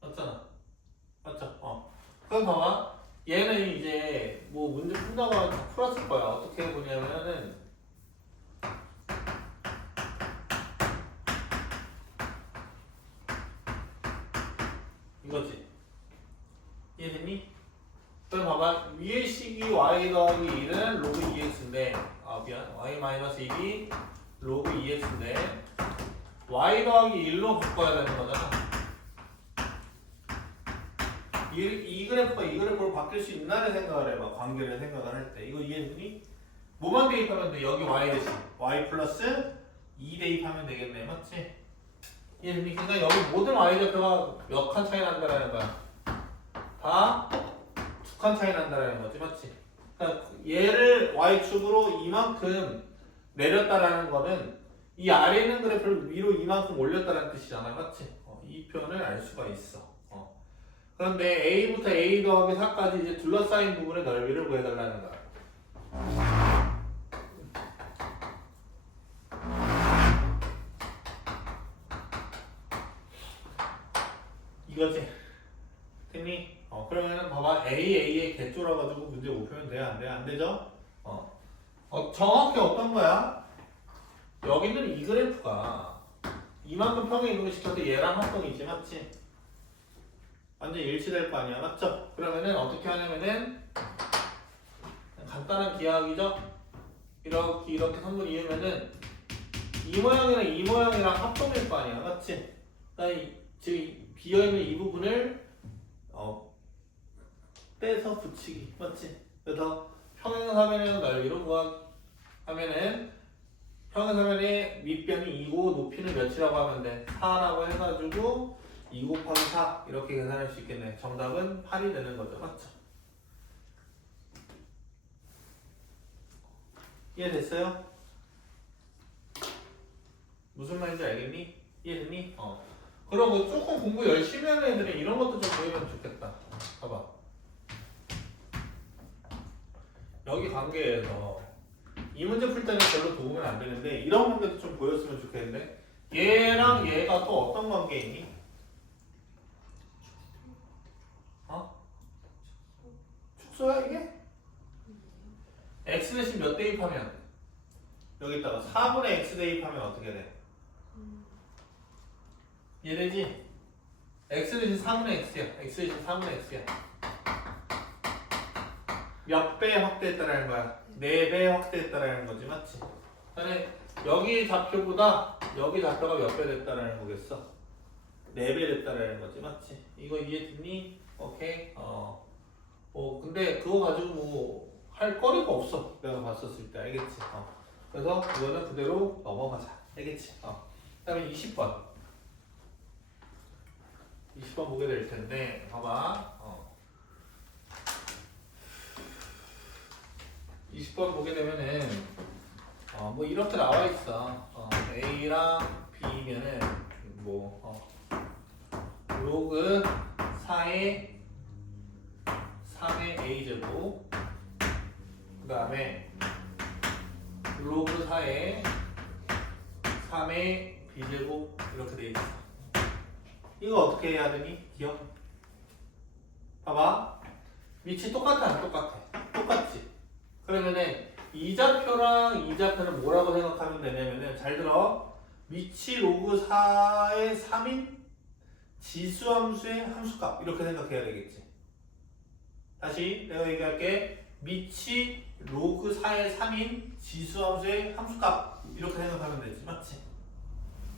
맞잖아. 맞죠? 그럼 봐봐. 얘는 이제 뭐 문제 푼다고 하면 다 풀었을 거야. 어떻게 보냐면은 이거지. 이해됐니? 그럼 봐봐. 위의 식이 y 더하기 1은 로그 2x인데 미안. y 마이너스 1이 로그 2x인데 y 더하기 1로 바꿔야 되는 거잖아. 이 그래프가 이 그래프로 바뀔 수 있나를 생각을 해봐. 관계를 생각을 할 때. 이거 이해했니? 뭐만 대입하면 돼? 여기 y 대신 y 플러스 2 대입하면 되겠네. 맞지? 이해했니? 그러니까 여기 모든 y 좌표가 몇 칸 차이 난다라는 거야. 다 2칸 차이 난다라는 거지. 맞지? 그러니까 얘를 y축으로 이만큼 내렸다라는 거는 이 아래에 있는 그래프를 위로 이만큼 올렸다는 뜻이잖아. 맞지? 이 표현을 알 수가 있어. 그런데 a부터 a 더하기 4까지 이제 둘러싸인 부분의 넓이를 구해달라는 거야. 이거지. 됐니? 그러면은 봐봐. a에 개쫄아가지고 문제 못 풀면 돼? 안 돼? 안 되죠? 정확히 어떤 거야? 여기는 이 그래프가 이만큼 평행 이동을 시켜서 얘랑 합동이지. 맞지? 완전 일치될 거 아니야. 맞죠? 그러면은 어떻게 하냐면은 간단한 기하학이죠? 이렇게 선분 이으면은 이 모양이랑 이 모양이랑 합동일 거 아니야. 맞지? 그러니까 지금 비어있는 이 부분을 빼서 붙이기. 맞지? 그래서 평행사면의 넓이로 구하면은 평행사면의 밑변이 2고 높이는 몇이라고 하면 돼? 4라고 해가지고 2 곱하기 4 이렇게 계산할 수 있겠네. 정답은 8이 되는 거죠. 맞죠? 이해됐어요? 무슨 말인지 알겠니? 이해됐니? 그러고 조금 공부 열심히 하는 애들은 이런 것도 좀 보이면 좋겠다. 봐봐. 여기 관계에서 이 문제 풀 때는 별로 도움은 안 되는데 이런 관계도 좀 보였으면 좋겠는데 얘랑 얘가 또 어떤 관계이니? 축소야 이게? x 대신 몇 대입하면? 여기다가 4분의 x 대입하면 어떻게 돼? 이해되지? x 대신 4분의 x야. x 대신 4분의 x야. 몇 배 확대했다라는 거야? 4배 확대했다라는 거지. 맞지? 그다음에 여기 좌표보다 여기 좌표가 몇 배 됐다라는 거겠어? 4배 됐다라는 거지. 맞지? 이거 이해됐니? 오케이? 근데 그거 가지고 뭐 할 거리가 없어. 내가 봤었을 때. 알겠지? 그래서 이거는 그대로 넘어가자. 알겠지? 그다음에 20번. 20번 보게 될 텐데 봐봐. 20번 보게 되면은 뭐 이렇게 나와 있어. A랑 B면은 뭐 로그 4의 3의 A 제곱 그 다음에 로그 4의 3의 B 제곱 이렇게 돼 있어. 이거 어떻게 해야 되니? 기억? 봐봐. 위치 똑같아 안 똑같아? 똑같지? 그러면은 이 좌표랑 이 좌표는 뭐라고 생각하면 되냐면은 잘 들어. 위치 로그 4의 3인 지수함수의 함수값 이렇게 생각해야 되겠지. 다시 내가 얘기할게. 위치 로그 4의 3인 지수함수의 함수값 이렇게 생각하면 되지. 맞지?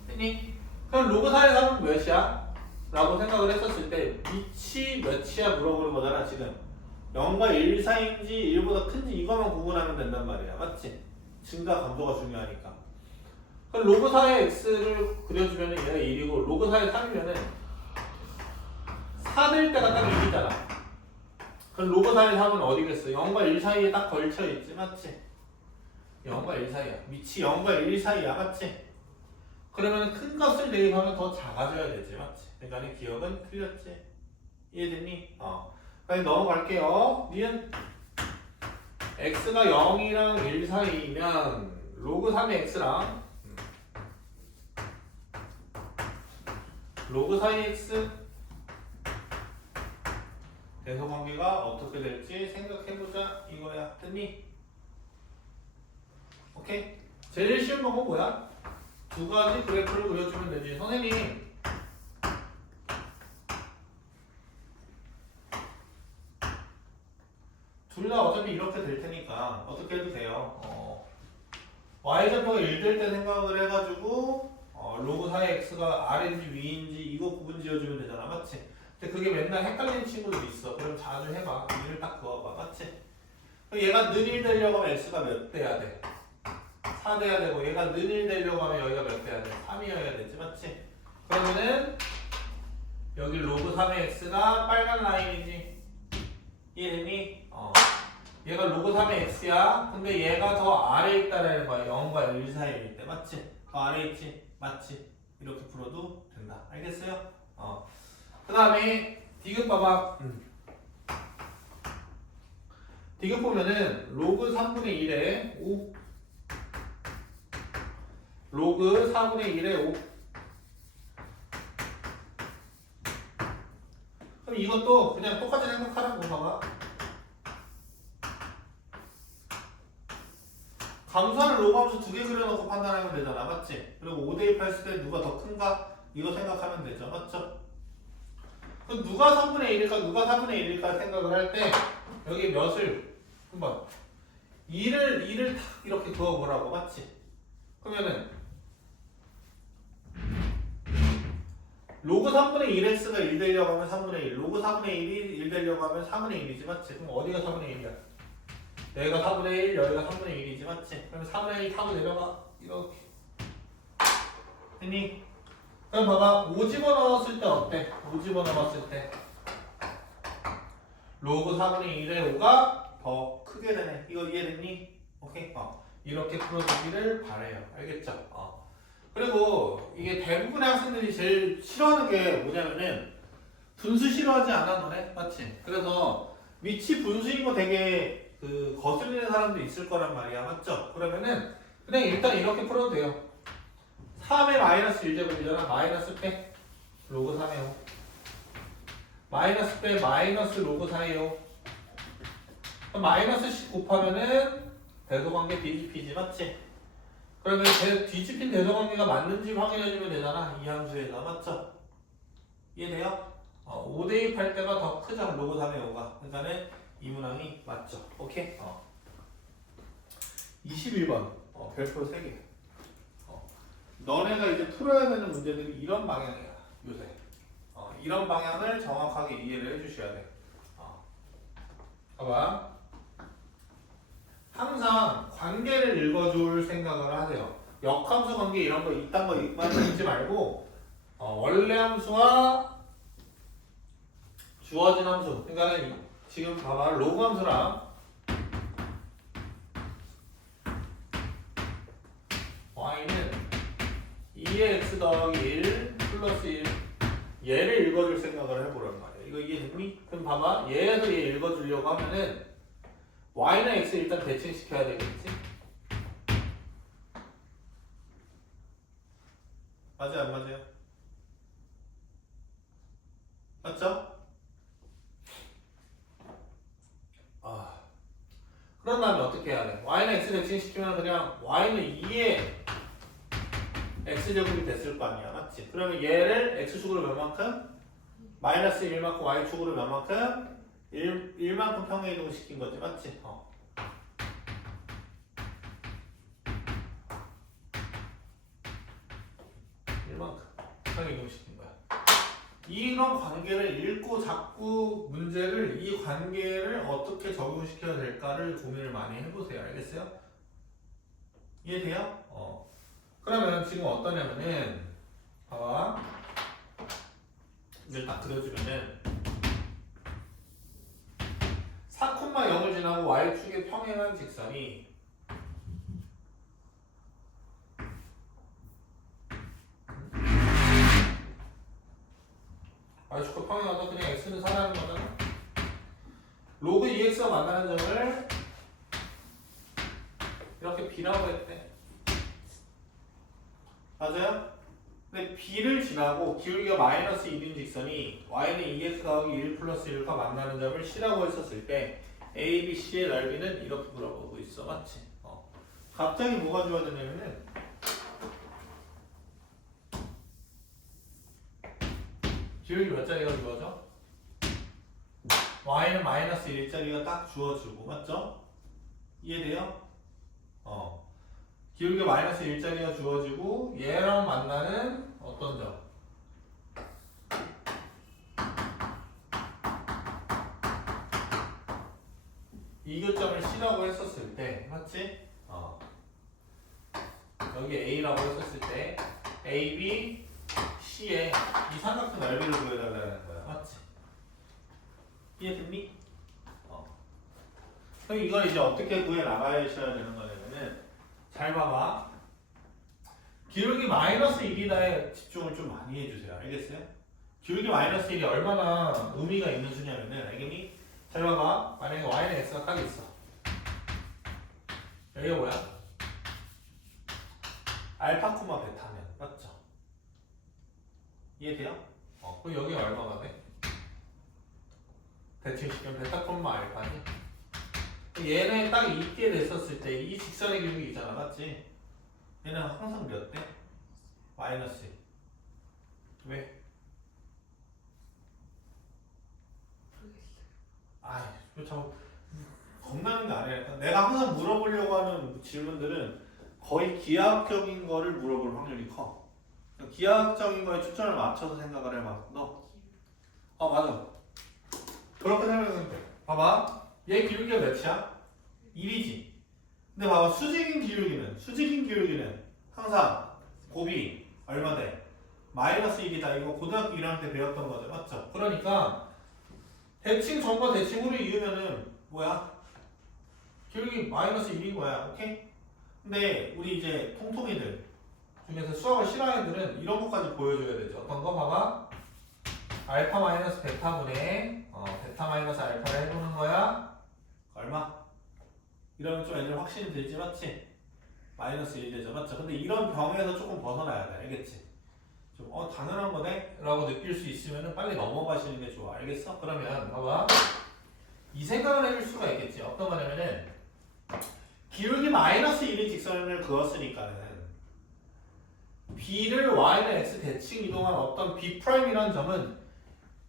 됐니? 그럼 로그 4의 3은 몇이야? 라고 생각을 했었을 때 밑이 몇이야 물어보는 거잖아 지금. 0과 1 사이인지 1보다 큰지 이거만 구분하면 된단 말이야. 맞지? 증가 감소가 중요하니까. 그럼 로그 4의 x를 그려주면 얘가 1이고 로그 4의 3이면은 4 될 때가 딱 1이잖아. 그럼 로그 4의 3은 어디겠어? 0과 1 사이에 딱 걸쳐있지. 맞지? 0과 1 사이야. 밑이 0과 1 사이야. 맞지? 그러면 큰 값을 대입하면 더 작아져야 되지. 맞지? 그러니까 기억은 틀렸지. 이해됐니? 그럼 넘어갈게요. 니은 x가 0이랑 1 사이면 로그 3의 x랑 로그 4의 x 대소관계가 어떻게 될지 생각해보자 이거야. 됐니? 오케이? 제일 쉬운 방법 뭐야? 두 가지 그래프를 그려주면 되지. 선생님 둘 다 어차피 이렇게 될 테니까 어떻게 해도 돼요. y좌표가 1 될 때 생각을 해가지고 로그 4의 x가 아래인지 위인지 이거 구분 지어주면 되잖아. 맞지? 근데 그게 맨날 헷갈리는 친구들 있어. 그럼 자주 해봐. 1을 딱 그어봐. 맞지? 그럼 얘가 는1 되려고 하면 x가 몇 돼야 돼? 4 돼야 되고 얘가 는1 되려고 하면 여기가 몇 돼야 돼? 3이어야 되지. 맞지? 그러면은 여기 로그 3의 x가 빨간 라인이지. 이해됐니? 얘가 로그 3의 x야. 근데 얘가 더 아래에 있다라는 거야. 0과 1 사이일 때. 맞지? 더 아래에 있지? 맞지? 이렇게 풀어도 된다. 알겠어요? 그 다음에 디귿 봐봐. 디귿 보면은 로그 3분의 1에 5 로그 4분의 1에 5 그럼 이것도 그냥 똑같이 생각하라고 봐봐. 감수하는 로그 함수 두 개 그려놓고 판단하면 되잖아. 맞지? 그리고 5대1 했을 때 누가 더 큰가? 이거 생각하면 되죠. 맞죠? 그럼 누가 3분의 1일까? 누가 4분의 1일까 생각을 할 때 여기 몇을 한번 2를 딱 이렇게 그어보라고. 맞지? 그러면은 로그 3분의 1x가 1 되려고 하면 3분의 1 로그 4분의 1이 1 되려고 하면 4분의 1이지. 맞지? 그럼 어디가 4분의 1이야? 여기가 4분의 1, 여기가 3분의 1이지. 맞지? 그럼 4분의 1 타고 내려가. 이렇게 됐니? 그럼 봐봐. 5 집어넣었을 때 어때? 5 집어넣었을 때 로그 4분의 1의 5가 더 크게 되네. 이거 이해됐니? 오케이? 이렇게 풀어주기를 바래요. 알겠죠? 그리고 이게 대부분의 학생들이 제일 싫어하는 게 뭐냐면은 분수 싫어하지 않아 너네? 맞지? 그래서 위치 분수인 거 되게 거슬리는 사람도 있을 거란 말이야. 맞죠? 그러면은 그냥 일단 이렇게 풀어도 돼요. 3의 마이너스 1제곱이잖아. 마이너스 빼 로그 3의 5 마이너스 빼 마이너스 로그 4의 5 그럼 마이너스 10 곱하면은 대소관계 뒤집히지. 맞지? 그러면 뒤집힌 대소관계가 맞는지 확인해주면 되잖아. 이 함수에서. 맞죠? 이해돼요? 5대2 할 때가 더 크죠. 로그 3의 5가. 그러니까는 이 문항이 맞죠. 오케이? 21번. 별표 3개. 너네가 이제 풀어야 되는 문제들이 이런 방향이야. 요새. 이런 방향을 정확하게 이해를 해주셔야 돼. 봐봐. 항상 관계를 읽어줄 생각을 하세요. 역함수 관계 이런 거 이딴 거 읽지 말고 원래 함수와 주어진 함수. 그러니까 지금 봐봐. 로그 함수랑 y는 2의 x 더하기 1 플러스 1 얘를 읽어줄 생각을 해보란 말이야. 이거 이해됐니? 그럼 봐봐. 얘에서 얘 읽어주려고 하면은 y나 x 일단 대칭시켜야 되겠지? 맞아요? 안 맞아요? 맞죠? 그런 다음에 어떻게 해야 돼? y나 x 대칭시키면 그냥 y는 2의 x제곱이 됐을 거 아니야. 맞지? 그러면 얘를 x축으로 몇 만큼? 마이너스 1만큼 y축으로 몇 만큼? 1만큼 평행 이동을 시킨 거지. 맞지? 1만큼 평행 이동을 시킨 거야. 이런 관계를 읽고 자꾸 문제를 이 관계를 어떻게 적용시켜야 될까를 고민을 많이 해보세요. 알겠어요? 이해돼요? 그러면 지금 어떠냐면은 봐봐. 이걸 딱 그려주면은 4,0을 지나고 y축에 평행한 직선이 y축과 평행하다 그냥 x는 4라는 거잖아. 로그 2x가 만나는 점을 이렇게 b라고 했대. 맞아요? 근데 b를 지나고 기울기가 마이너스 1인 직선이 y는 2x 더하기 1 플러스 1과 만나는 점을 c라고 했었을 때 a, b, c의 넓이는 이렇게 물어보고 있어. 맞지? 갑자기 뭐가 좋아졌냐면은 기울기 몇 자리가 주어져? y는 마이너스 1자리가 딱 주어지고 맞죠? 이해돼요? 기울기가 마이너스 1자리가 주어지고 얘랑 만나는 어떤 점? 이 교점을 C라고 했었을 때 맞지? 여기 A라고 했었을 때 A, B, C의 이 삼각형 넓이를 구해달라는 거야. 맞지? 이해됐니? 그럼 이걸 이제 어떻게 구해 나가셔야 되는 거냐면은 잘 봐봐. 기울기 마이너스 1이다에 집중을 좀 많이 해주세요. 알겠어요? 기울기 마이너스 1이 얼마나 의미가 있는 수냐면은 알겠니? 잘 봐봐. 만약에 y는 x가 딱 있어. 여기가 뭐야? 알파 코마 베타면 맞죠? 이해돼요? 그럼 여기가 얼마가 돼? 대칭시키면 베타 코마 알파지? 얘네 딱 있게 됐었을 때 이 직선의 기울기 있잖아. 맞지? 얘는 항상 몇 대? 마이너스 1. 왜? 아이, 참 겁나는 게 아니라 내가 항상 물어보려고 하는 질문들은 거의 기하학적인 거를 물어볼 확률이 커. 기하학적인 거에 초점을 맞춰서 생각을 해봐. 너? 맞아. 그렇게 생각하면 돼. 봐봐. 얘 기울기가 몇이야? 1이지. 근데 봐봐. 수직인 기울기는 항상 곱이 얼마 돼? 마이너스 1이다. 이거 고등학교 1학년 때 배웠던 거죠. 맞죠? 그러니까 대칭 전과 대칭 후를 이으면은 뭐야? 기울기 마이너스 1인 거야. 오케이? 근데 우리 이제 통통이들 중에서 수학을 싫어하는 애들은 이런 것까지 보여줘야 되죠. 어떤 거 봐봐. 알파 마이너스 베타분의 베타 마이너스 알파를 해보는 거야. 얼마? 이러면 좀 애들 확신이 들지 맞지? 마이너스 1 되죠. 맞죠? 근데 이런 병에서 조금 벗어나야 돼. 알겠지? 좀 당연한 거네? 라고 느낄 수 있으면 빨리 넘어가시는 게 좋아. 알겠어? 그러면 봐봐. 이 생각을 해줄 수가 있겠지. 어떤 거냐면은 기울기 마이너스 1인 직선을 그었으니까는 b를 y는 x 대칭 이동한 어떤 b'이라는 점은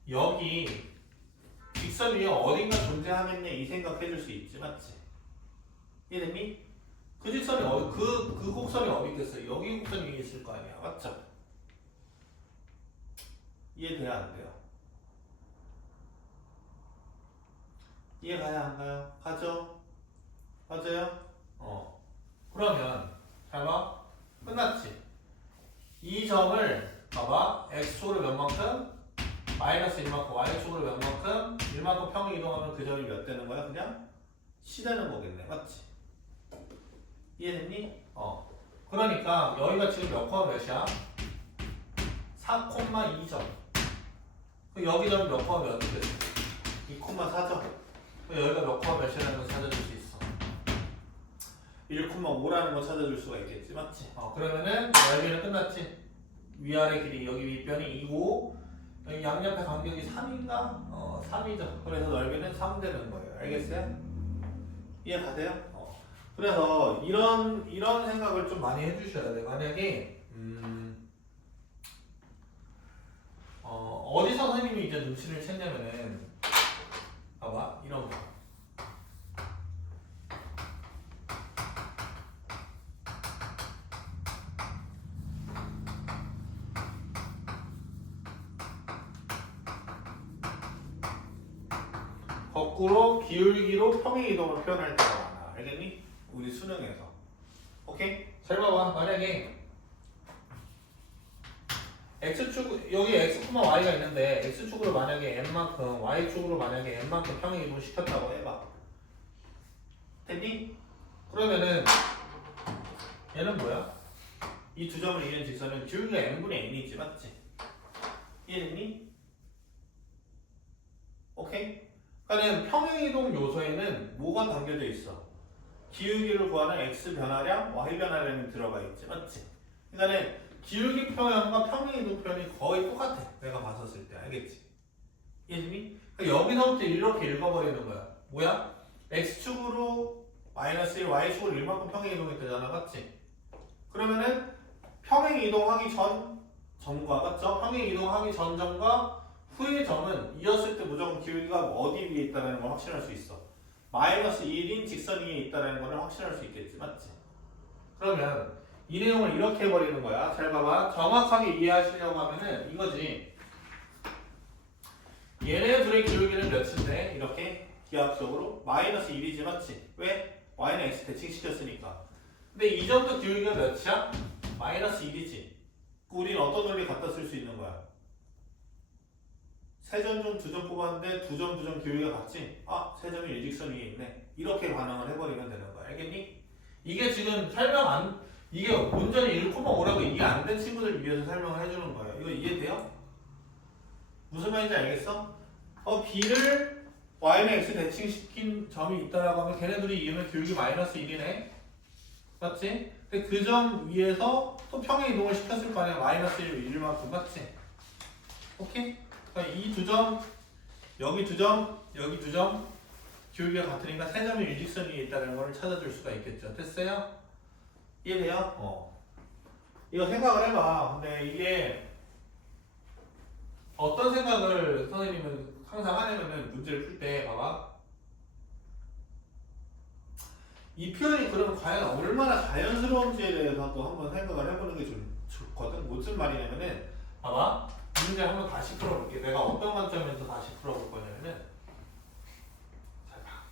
여기 직선 위에 어딘가 존재하겠네 이 생각 해줄 수 있지. 맞지? 이해됐니? 그 직선이 그 곡선이 어디 있겠어요? 여기 곡선이 있을 거 아니야. 맞죠? 이해돼야 안 돼요? 이해가야 안 가요? 가죠? 맞아요? 그러면 잘 봐. 끝났지? 이 점을 봐봐. x축으로 몇 만큼? 마이너스 1만큼, y축으로 몇 만큼? 1만큼 평이 이동하면 그 점이 몇 되는 거야? 그냥 c 되는 거겠네. 맞지? 이해됐니? 그러니까 여기가 지금 몇 콤마 몇이야? 4,2점. 여기 점 몇 콤마 몇 됐어? 2,4점. 여기가 몇 콤마 몇이라는 걸 찾아줄 수 있어. 1,5라는 거 찾아줄 수가 있겠지. 맞지? 그러면은 여기는 끝났지? 위아래 길이 여기 윗변이 2고 여기 양옆의 간격이 3인가? 3이죠. 그래서 넓이는 3 되는 거예요. 알겠어요? 이해가세요? 그래서 이런 생각을 좀 많이 해주셔야 돼. 만약에 어디서 선생님이 이제 눈치를 챘냐면은 봐봐 이런 거. 거꾸로 기울기로 평행 이동을 표현할 때가 많아. 알겠니? 우리 수능에서. 오케이? 잘 봐봐. 만약에 x축 여기 x, y가 있는데 x축으로 만약에 n만큼 y축으로 만약에 n만큼 평행 이동 시켰다고 해봐. 됐니? 그러면은 얘는 뭐야? 이 두 점을 이은 직선은 기울기가 n분의 n이지, 맞지? 이해됐니? 오케이? 그러니까 평행이동 요소에는 뭐가 담겨져 있어? 기울기를 구하는 x 변화량, y 변화량이 들어가 있지, 맞지? 그러니까 기울기 표현과 평행이동 표현이 거의 똑같아. 내가 봤었을 때, 알겠지? 이해됐니? 그러니까 여기서부터 이렇게 읽어버리는 거야. 뭐야? x축으로 마이너스 1, y축으로 1만큼 평행이동했잖아, 맞지? 그러면은 평행이동하기 전 점과 맞죠? 평행이동하기 전 점과 후의 점은 이었을 때 무조건 기울기가 어디 위에 있다는 걸 확신할 수 있어. 마이너스 1인 직선 위에 있다는 걸 확신할 수 있겠지, 맞지? 그러면 이 내용을 이렇게 해버리는 거야. 잘 봐봐. 정확하게 이해하시려고 하면은 이거지. 얘네 둘의 기울기는 몇인데? 이렇게 기하학적으로 마이너스 1이지, 맞지? 왜? y는 x 대칭시켰으니까. 근데 이 점도 기울기가 몇이야? 마이너스 1이지. 우리는 어떤 논리 갖다 쓸 수 있는 거야? 세 점 중 두 점 뽑았는데 두 점 기울기가 같지? 아, 세 점이 일직선 위에 있네. 이렇게 반응을 해버리면 되는 거야. 알겠니? 이게 지금 이게 온전히 1,5라고 이해 안 된 친구들 위해서 설명을 해주는 거예요. 이거 이해돼요? 무슨 말인지 알겠어? B를 Y는 X 대칭시킨 점이 있다라고 하면 걔네들이 이으면 기울기 마이너스 1이네. 맞지? 근데 그 점 위에서 또 평행 이동을 시켰을 거 아니야. 마이너스 1만큼, 맞지? 오케이? 그러니까 이 두 점, 여기 두 점, 여기 두 점 기울기가 같으니까 세 점이 일직선 위에 있다는 걸 찾아줄 수가 있겠죠. 됐어요? 이해돼요? 이거 생각을 해봐. 근데 이게 어떤 생각을 선생님은 항상 하냐면은 문제를 풀 때 봐봐. 이 표현이 그러면 과연 얼마나 자연스러운지에 대해서도 한번 생각을 해보는 게 좋거든. 무슨 말이냐면은 봐봐. 이 문제 한번 다시 풀어볼게. 내가 어떤 관점에서 다시 풀어볼 거냐면은 잘 봐.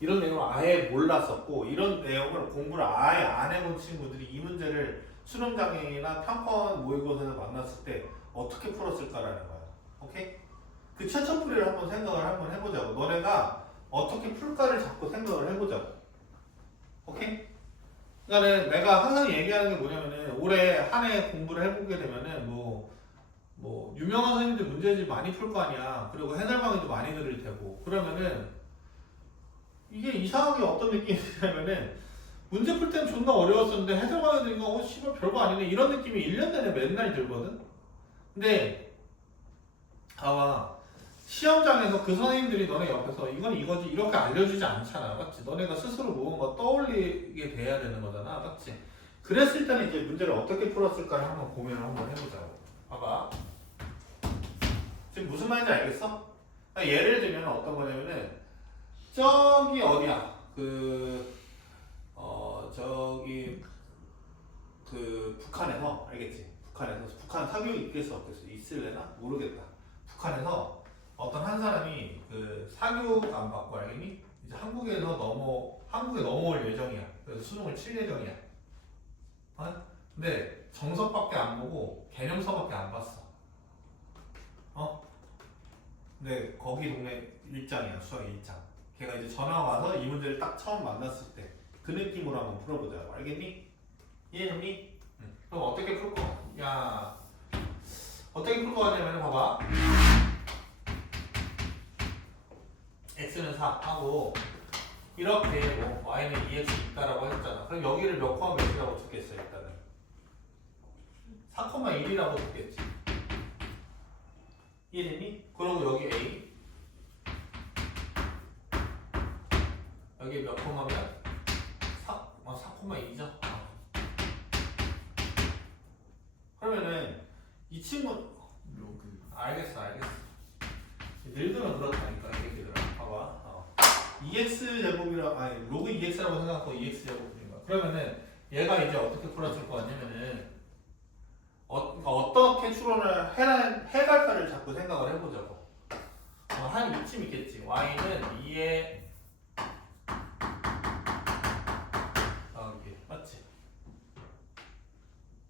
이런 내용을 아예 몰랐었고 이런 내용을 공부를 아예 안 해본 친구들이 이 문제를 수능장애인이나 평가원 모의고사에서 만났을 때 어떻게 풀었을까라는 거야. 오케이? 그 최첨부리를 한번 생각을 한번 해보자고. 너네가 어떻게 풀까를 자꾸 생각을 해보자고. 오케이? 그러니까 내가 항상 얘기하는 게 뭐냐면은 올해 한 해 공부를 해보게 되면은 뭐 유명한 선생님들 문제집 많이 풀 거 아니야. 그리고 해설 강의도 많이 들을 테고. 그러면은 이게 이상하게 어떤 느낌이냐면은 문제 풀 때는 존나 어려웠었는데 해설 강의 들으니까 씨발 별거 아니네 이런 느낌이 1년 내내 맨날 들거든. 근데 아마 시험장에서 그 선생님들이 너네 옆에서 이건 이거지 이렇게 알려주지 않잖아, 맞지? 너네가 스스로 뭔가 떠올리게 돼야 되는 거잖아, 맞지? 그랬을 때는 이제 문제를 어떻게 풀었을까를 한번 고민을 한번 해보자고. 봐봐. 지금 무슨 말인지 알겠어? 그러니까 예를 들면 어떤 거냐면은 저기 어디야? 북한에서 알겠지? 북한 사교육이 있겠어 없겠어? 있을래나? 모르겠다. 북한에서 어떤 한 사람이 그 사교육 안 받고 알겠니? 이제 한국에 넘어올 예정이야. 그래서 수능을 칠 예정이야. 근데 정석밖에 안 보고 개념서밖에 안 봤어. 근데 거기 동네 일장이야, 수학 일장. 걔가 이제 전화 와서 이 문제를 딱 처음 만났을 때 그 느낌으로 한번 풀어보자고. 알겠니? 이해했니? 그럼 어떻게 풀 거? 야, 어떻게 풀 거 같냐면 봐봐. x는 4 하고 이렇게 뭐 y는 2x 있다라고 했잖아. 그럼 여기를 몇 콤마 몇이라고 두겠어 일단은 4,1이라고 두겠지. 이해됐니? 그리고 여기 a 여기 몇 콤마면 4,2죠. 그러면은 이 친구 알겠어. 늙으면 그렇다니까 이 얘기들은. 봐봐. 2x 제곱이라 아니 로그 2x라고 생각하고 2x 제곱인가. 그러면은 얘가 이제 어떻게 풀어질 거 같냐면은 어떻게 추론을 해갈까를 자꾸 생각을 해보자고. 한 이쯤 있겠지. y는 2에 맞지?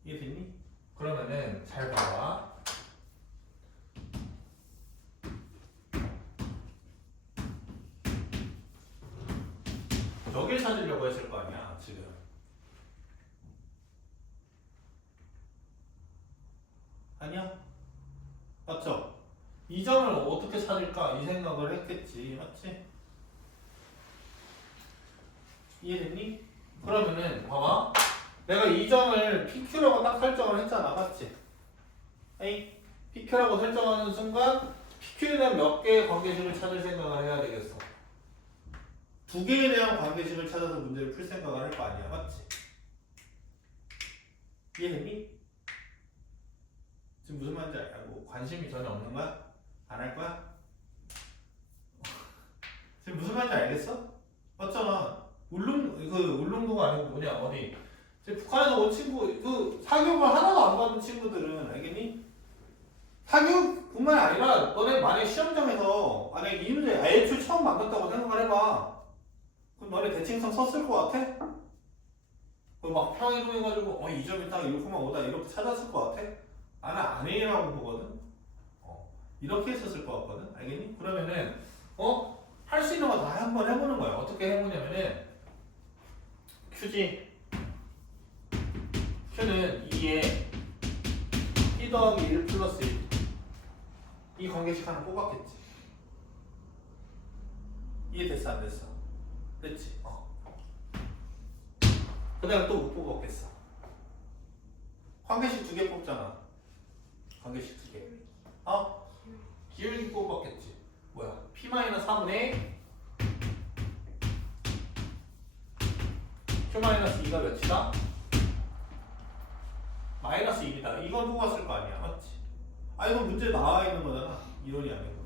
이해됐니? 그러면은 잘 봐봐. 여길 찾으려고 했을 거 아니야 지금. 아니야? 맞죠? 이 점을 어떻게 찾을까 이 생각을 했겠지. 맞지? 이해됐니? 그러면은 봐봐. 내가 이 점을 PQ라고 딱 설정을 했잖아. 맞지? 에이? PQ라고 설정하는 순간 PQ에 대한 몇 개의 관계식을 찾을 생각을 해야 되겠어. 두 개에 대한 관계식을 찾아서 문제를 풀 생각을 할 거 아니야. 맞지? 이해됐니? 지금 무슨 말인지 알고 관심이 전혀 없는 거야? 안 할 거야? 지금 무슨 말인지 알겠어? 맞잖아. 울릉도가 아니고 뭐냐 어디? 지금 북한에서 온 친구 그 사교육을 하나도 안 받은 친구들은 알겠니? 사교육뿐만 아니라 너네 만약 시험장에서 만약 이 문제 애초에 처음 만났다고 생각을 해봐. 그럼 너네 대칭성 썼을 것 같아? 막 평행이동해가지고 이 점이 딱 1,5다 이렇게 찾았을 것 같아? 나는 아니라고 보거든. 이렇게 했었을 것 같거든. 알겠니? 그러면은 할 수 있는 거 다 한번 해보는 거야. 어떻게 해보냐면은 Q지. Q는 2에 P 더하기 1 플러스 1. 이 관계식 하나 뽑았겠지. 이해됐어 안 됐어? 됐지? 그 다음에 또 못 뽑았겠어. 관계식 2개 뽑잖아. 관계식 2개. 기울기 뽑았겠지. 뭐야? P-4분의 Q-2가 몇이다? 마이너스 1이다. 이건 뽑았을 거 아니야. 맞지? 이건 문제 나와 있는 거잖아. 이론이 아니고.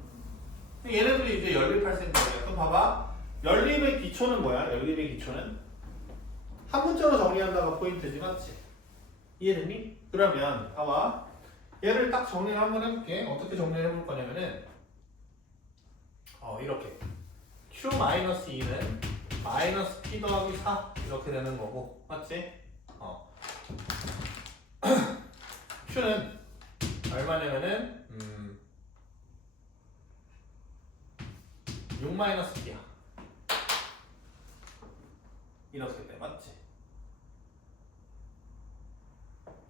얘네들이 이제 연립할 생각이야. 그럼 봐봐. 연립의 기초는 뭐야? 연립의 기초는? 한 문자로 정리한다가 포인트지. 맞지? 이해됐니? 그러면 봐봐. 얘를 딱 정리를 한번 해볼게. 어떻게 정리를 해볼 거냐면은 이렇게 Q-2는 마이너스 P 더하기 4 이렇게 되는 거고. 맞지? Q는 얼마냐면은 6-P야. 이렇게 돼. 맞지?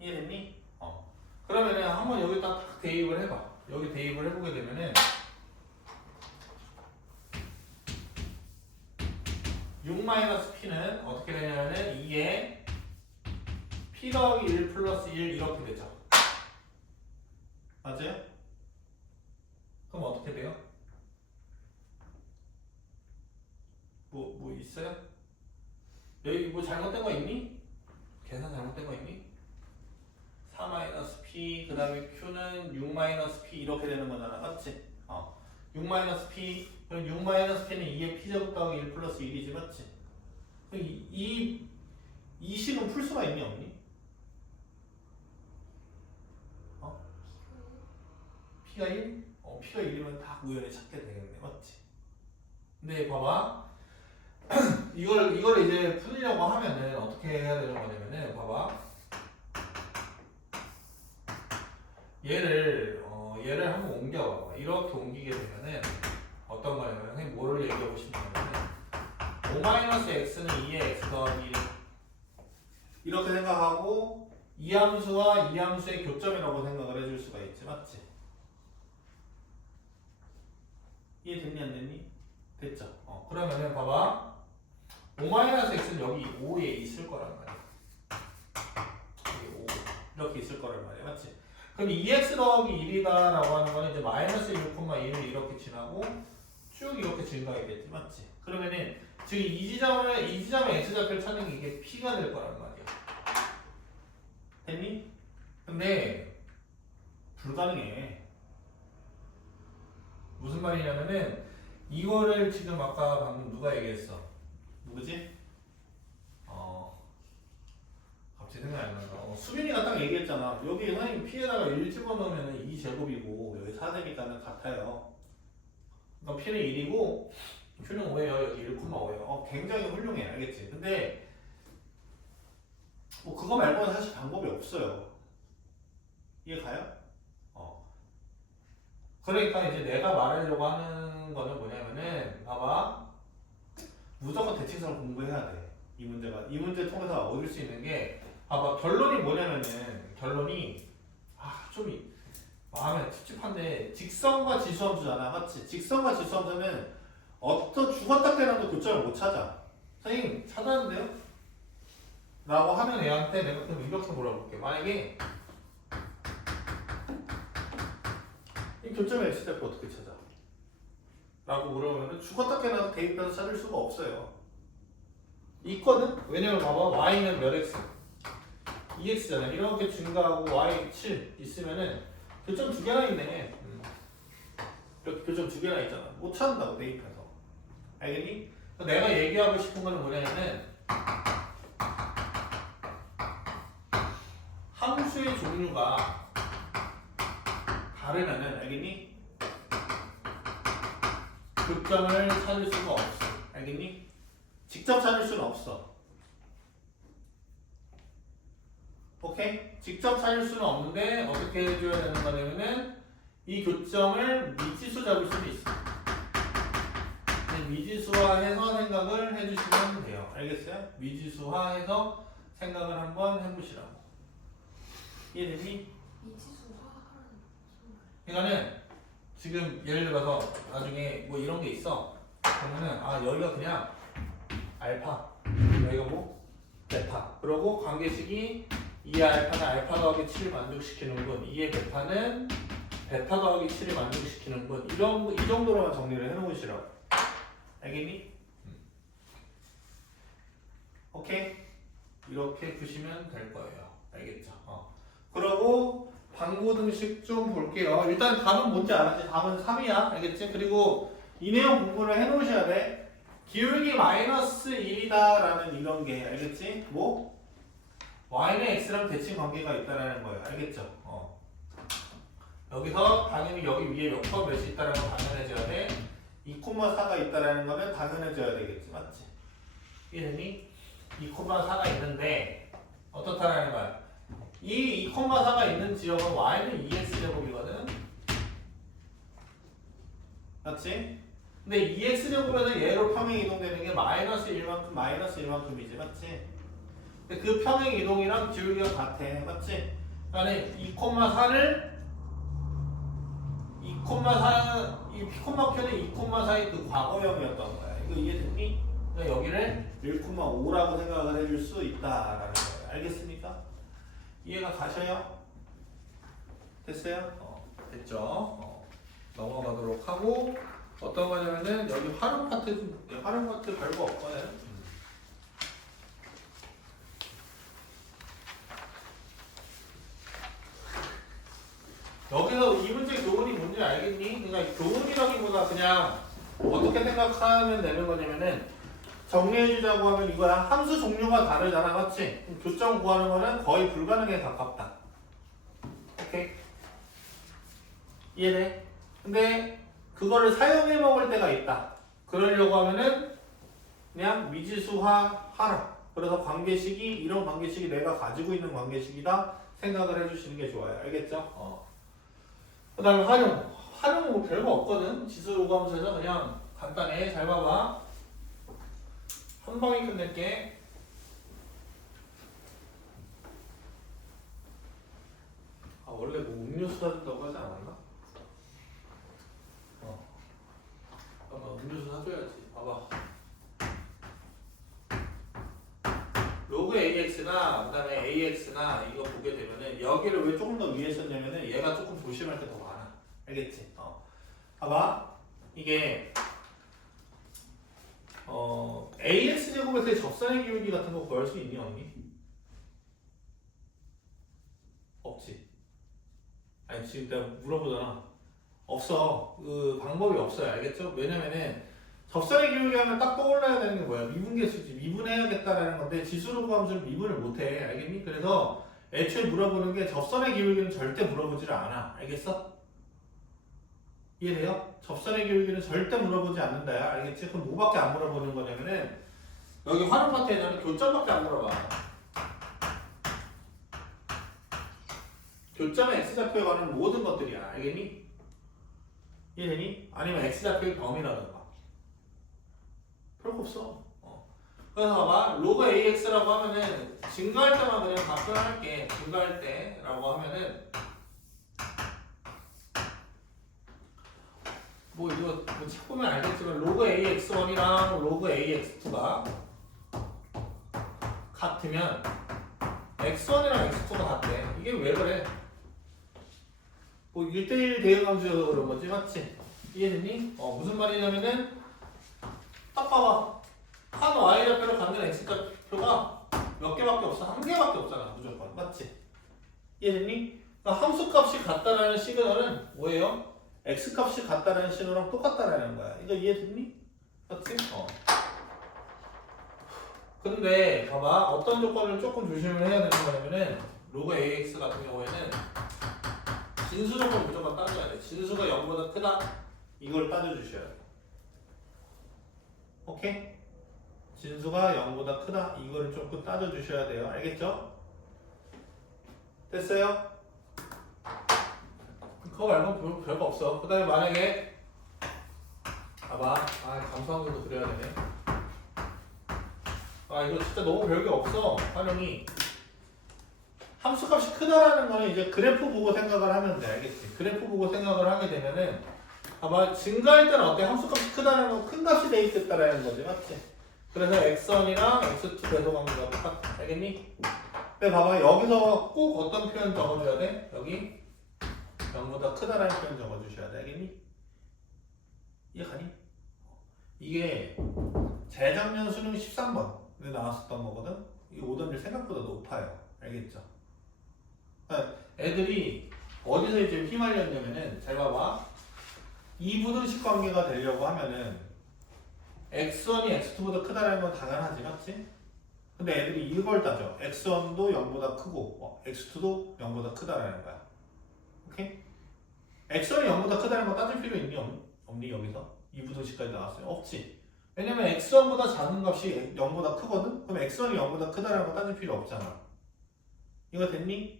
이해됐니? 그러면은 한번 여기다 딱 대입을 해봐. 여기 대입을 해보게 되면은 6-P는 어떻게 되냐면은 2에 P 더하기 1 플러스 1 이렇게 되죠. 맞아요? 그럼 어떻게 돼요? 뭐 있어요? 여기 뭐 잘못된 거 있니? 계산 잘못된 거 있니? 4-P 그 다음에 Q는 6-P 이렇게 되는 거잖아. 맞지? 6-P 그럼 6-P는 2의 P제곱 더하기 1 플러스 1이지. 맞지? 그럼 이 식은 풀 수가 있니 없니? P가 1? P가 1이면 다 우연히 찾게 되겠네. 맞지? 근데 봐봐. 이걸 이제 풀려고 하면은 어떻게 해야 되는 거냐면은 봐봐. 얘를 한번 옮겨봐봐. 이렇게 옮기게 되면은 어떤 거냐면 선생님 뭐를 얘기하고 싶냐면은 5-x는 2의 x 더하기 1 이렇게 생각하고 이 함수와 이 함수의 교점이라고 생각을 해줄 수가 있지. 맞지? 이해됐니 안 됐니? 됐죠? 그러면은 봐봐. 5-x는 여기 5에 있을 거란 말이야. 여기 5 이렇게 있을 거란 말이야. 맞지? 그럼 2x 더하기 1이다 라고 하는 거는 이제 마이너스 1,1을 이렇게 지나고 쭉 이렇게 증가하겠지. 맞지? 그러면은 지금 이 지점의 x좌표를 찾는 게 이게 p가 될 거란 말이야. 됐니? 근데 불가능해. 무슨 말이냐면은 이거를 지금 아까 방금 누가 얘기했어? 누구지? 갑자기 생각이 안 난다. 수빈이가 딱 얘기했잖아. 여기 선생님 P에다가 1 집어넣으면 2제곱이고 여기 4되니까는 같아요. 그러니까 P는 1이고 Q는 5예요. 여기 1,5예요. 굉장히 훌륭해. 알겠지? 근데 뭐 그거 말고는 사실 방법이 없어요. 이해 가요? 그러니까 이제 내가 말하려고 하는 거는 뭐냐면은 봐봐. 무조건 대칭성을 공부해야 돼. 이 문제 통해서 얻을 수 있는 게 봐봐. 결론이 뭐냐면은 결론이 좀 마음에 찝찝한데 직선과 지수함수잖아. 맞지? 직선과 지수함수는 죽었다 깨어나도 교점을 못 찾아. 선생님 찾았는데요? 라고 하면 애한테 내가 그럼 이렇게 물어볼게. 만약에 이 교점의 x좌표 어떻게 찾아? 라고 물어보면 죽었다 깨어나도 대입해서 찾을 수가 없어요. 있거든? 왜냐면 봐봐. y는 몇 x? 2x잖아. 이렇게 증가하고 y 7 있으면은 교점 2개나 있네. 이렇게 교점 2개나 있잖아. 못 찾는다고 대입해서. 알겠니? 내가 얘기하고 싶은 거는 뭐냐면은 함수의 종류가 다르면은 알겠니? 교점을 찾을 수가 없어. 알겠니? 직접 찾을 수는 없어. 오케이? 직접 찾을 수는 없는데 어떻게 해줘야 되는 거냐면은 이 교점을 미지수 잡을 수도 있어. 미지수화해서 생각을 해주시면 돼요. 알겠어요? 미지수화해서 생각을 한번 해보시라고. 이해되니? 그러니까는 지금 예를 들어서 나중에 뭐 이런 게 있어. 그러면은 여기가 그냥 알파, 여기가 뭐 베타. 그러고 관계식이 2의 알파는 알파 더하기 7을 만족시키는군. 2의 베타는 베타 더하기 7을 만족시키는군. 이 정도로만 정리를 해놓으시라고. 알겠니? 오케이? 이렇게 푸시면 될 거예요. 알겠죠? 그러고 방고등식 좀 볼게요. 일단 답은 뭔지 알았지? 답은 3이야. 알겠지? 그리고 이 내용 공부를 해놓으셔야 돼. 기울기 마이너스 1이다 라는 이런 게 알겠지? 뭐? y는 x랑 대칭 관계가 있다라는 거예요. 알겠죠? 여기서 당연히 여기 위에 몇 번 몇이 있다는 건 당연해져야 돼. 2,4가 있다라는 거는 당연해져야 되겠지. 맞지? 이해되니? 2,4가 있는데 어떻다라는 거야? 이 2,4가 있는 지역은 y는 2x제곱이거든? 맞지? 근데 2x제곱에서 얘로 평행 이동되는 게 마이너스 1만큼이지. 맞지? 근데 그 평행 이동이랑 기울기가 같아. 맞지? 그러니까 2,4를 2,4, 이 P콤마Q는 2,4의 그 과거형이었던 거야. 이거 이해됐니? 그러니까 여기를 1,5라고 생각을 해줄 수 있다라는 거예요. 알겠습니까? 이해가 가셔요? 됐어요? 됐죠? 넘어가도록 하고 어떤 거냐면은 여기 활용 파트 별거 없거든. 여기서 이 문제의 교훈이 뭔지 알겠니? 그러니까 교훈이라기보다 그냥 어떻게 생각하면 되는 거냐면은 정리해주자고 하면 이거야. 함수 종류가 다르잖아. 맞지? 교점 구하는 거는 거의 불가능에 가깝다. 오케이? 이해돼? 근데 그거를 사용해 먹을 때가 있다. 그러려고 하면은 그냥 미지수화 하라. 그래서 관계식이 이런 관계식이 내가 가지고 있는 관계식이다 생각을 해주시는 게 좋아요. 알겠죠? 그 다음에 활용은 뭐 별거 없거든. 지수 요구하면서 그냥 간단해. 잘 봐봐. 한 방에 끝낼게. 원래 뭐 음료수 사준다고 하지 않았나? 잠깐만, 음료수 사줘야지. 봐봐. 로그 AX나 그다음에 AX나 이거 보게 되면은 여기를 왜 조금 더 위에 썼냐면은 얘가 조금 조심할 게 더 많아. 알겠지? 봐봐. 이게 AX 제곱에서의 접선의 기울기 같은 거 구할 수 있니 없니? 없지. 아니 지금 내가 물어보잖아. 없어. 그 방법이 없어요. 알겠죠? 왜냐면은 접선의 기울기 하면 딱 떠올라야 되는 게 뭐야? 미분계수지. 미분해야겠다라는 건데 지수로 구함수를 미분을 못해. 알겠니? 그래서 애초에 물어보는 게 접선의 기울기는 절대 물어보지를 않아. 알겠어? 이해돼요? 접선의 교육에는 절대 물어보지 않는다. 알겠지? 그럼 뭐밖에 안 물어보는 거냐면은 여기 활용 파트에는 교점밖에 안 물어봐. 교점의 x좌표에 관한 모든 것들이야. 알겠니? 이해되니? 아니면 x좌표의 범위라든가. 별거 없어. 그래서 봐봐. 로그 ax라고 하면은 증가할 때만 그냥 다 표현할게. 증가할 때라고 하면은 뭐 이거 뭐 책 보면 알겠지만 로그 ax1이랑 로그 ax2가 같으면 x1이랑 x2가 같대. 이게 왜 그래? 뭐 1대1 대응함수여서 그런 거지, 맞지? 이해됐니? 무슨 말이냐면은 딱 봐봐. 한 y좌표를 갖는 x좌표가 몇 개밖에 없어? 한 개밖에 없잖아, 무조건. 맞지? 이해됐니? 그러니까 함수값이 같다라는 시그널은 뭐예요? x값이 같다라는 신호랑 똑같다라는 거야. 이거 이해됐니? 맞지? 근데 봐봐. 어떤 조건을 조금 조심을 해야 되는 거냐면은 로그 ax 같은 경우에는 진수 조건 무조건 따져야 돼. 진수가 0보다 크다? 이걸 따져주셔야 돼. 오케이? 진수가 0보다 크다? 이거를 조금 따져주셔야 돼요. 알겠죠? 됐어요? 그거 말고 별거 없어. 그 다음에 만약에 봐봐. 감수함수도 그려야 되네. 이거 진짜 너무 별게 없어. 활용이 함수값이 크다라는 거는 이제 그래프 보고 생각을 하면 돼. 알겠지? 그래프 보고 생각을 하게 되면은 봐봐. 증가할 때는 어때? 함수값이 크다는 건 큰 값이 돼 있겠다라는 거지. 맞지? 그래서 x1이랑 x2 배속관계가 똑같아. 알겠니? 근데 봐봐. 여기서 꼭 어떤 표현 적어줘야 돼? 여기 0보다 크다라는 표현 적어주셔야 돼. 알겠니? 이해가니? 이게 재작년 수능 13번에 나왔었던 거거든? 이 오점률 생각보다 높아요. 알겠죠? 애들이 어디서 이제 휘말렸냐면은 잘 봐봐. 이부등식 관계가 되려고 하면은 x1이 x2보다 크다라는 건 당연하지, 맞지? 근데 애들이 이걸 따져. x1도 0보다 크고 x2도 0보다 크다라는 거야. 오케이? x1이 0보다 크다는 거 따질 필요 있니? 없니 여기서? 이부등식까지 나왔어요. 없지. 왜냐면 x1보다 작은 값이 0보다 크거든? 그럼 x1이 0보다 크다라는 거 따질 필요 없잖아. 이거 됐니?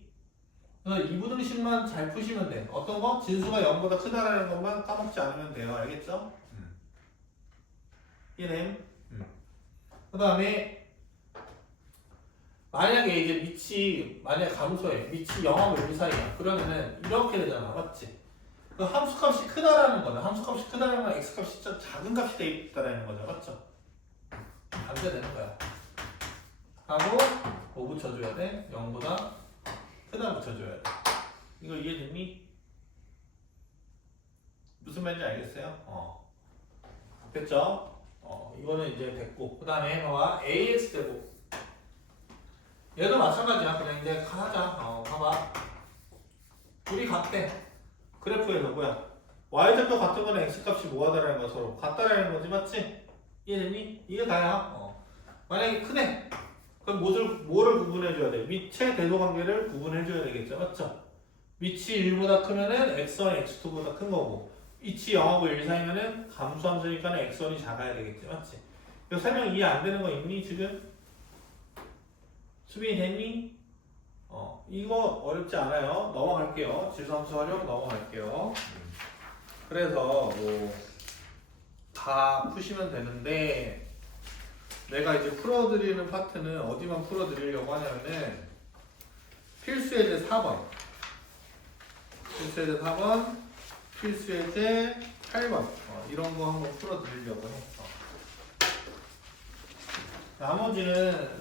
그래서 이부등식만 잘 푸시면 돼. 어떤 거? 진수가 0보다 크다라는 것만 까먹지 않으면 돼요. 알겠죠? 이해됨? 그 다음에 만약에 이제 밑이 만약 감소해. 밑이 0하고 1 사이야. 그러면은 이렇게 되잖아. 맞지? 그 함수값이 크다라는 거는 함수값이 크다라는 건 x값이 진짜 작은 값이 돼 있다라는 거죠. 맞죠? 감소되는 거야. 하고 뭐 붙여줘야 돼? 0보다 크다 붙여줘야 돼. 이거 이해됐니? 무슨 말인지 알겠어요? 됐죠? 이거는 이제 됐고 그 다음에 봐봐 ax 제곱 얘도 마찬가지야. 그냥 이제 하자. 봐봐 둘이 같대. 그래프에서 뭐야? y좌표 같은 거는 x값이 뭐하다라는 거 서로 같다라는 거지. 맞지? 이해됐니? 이게 다야. 만약에 크네 그럼 뭐를 구분해줘야 돼? 밑의 대소관계를 구분해줘야 되겠죠. 맞죠? 밑이 1보다 크면은 x1이 x2보다 큰 거고 위치 0하고 1 사이면은 감수함수니까 x1이 작아야 되겠지. 맞지? 이거 설명 이해 안 되는 거 있니 지금? 수빈이 됐니? 이거 어렵지 않아요. 넘어갈게요. 지수함수 활용 넘어갈게요. 그래서 뭐 다 푸시면 되는데 내가 이제 풀어드리는 파트는 어디만 풀어드리려고 하냐면은 필수예제 4번 필수예제 4번 필수예제 8번 이런 거 한번 풀어드리려고 해. 나머지는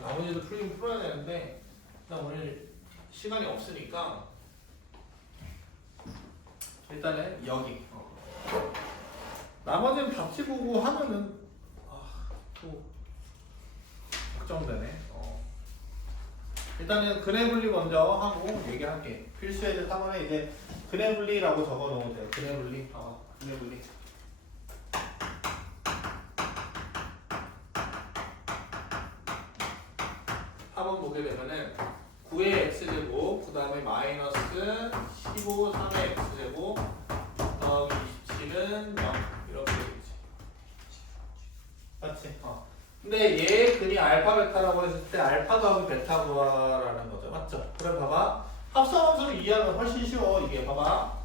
나머지도 풀긴 풀어야 되는데 나 오늘 시간이 없으니까 일단은 여기 나머지는 답지 보고 하면은 또 걱정되네. 일단은 그래블리 먼저 하고 얘기할게. 필수예제 3번에 이제 그래블리라고 적어놓으면 돼요. 그래블리. 그래블리. 한번 보게 되면은 9의 x제곱 그 다음에 마이너스 15 3의 x제곱 더하기 27은 0 이렇게 되겠지. 맞지? 근데 얘 근이 알파 베타라고 했을 때 알파 더하기 베타 구하라는 거죠. 맞죠? 그래 봐봐. 합성함수를 이해하면 훨씬 쉬워. 이게 봐봐.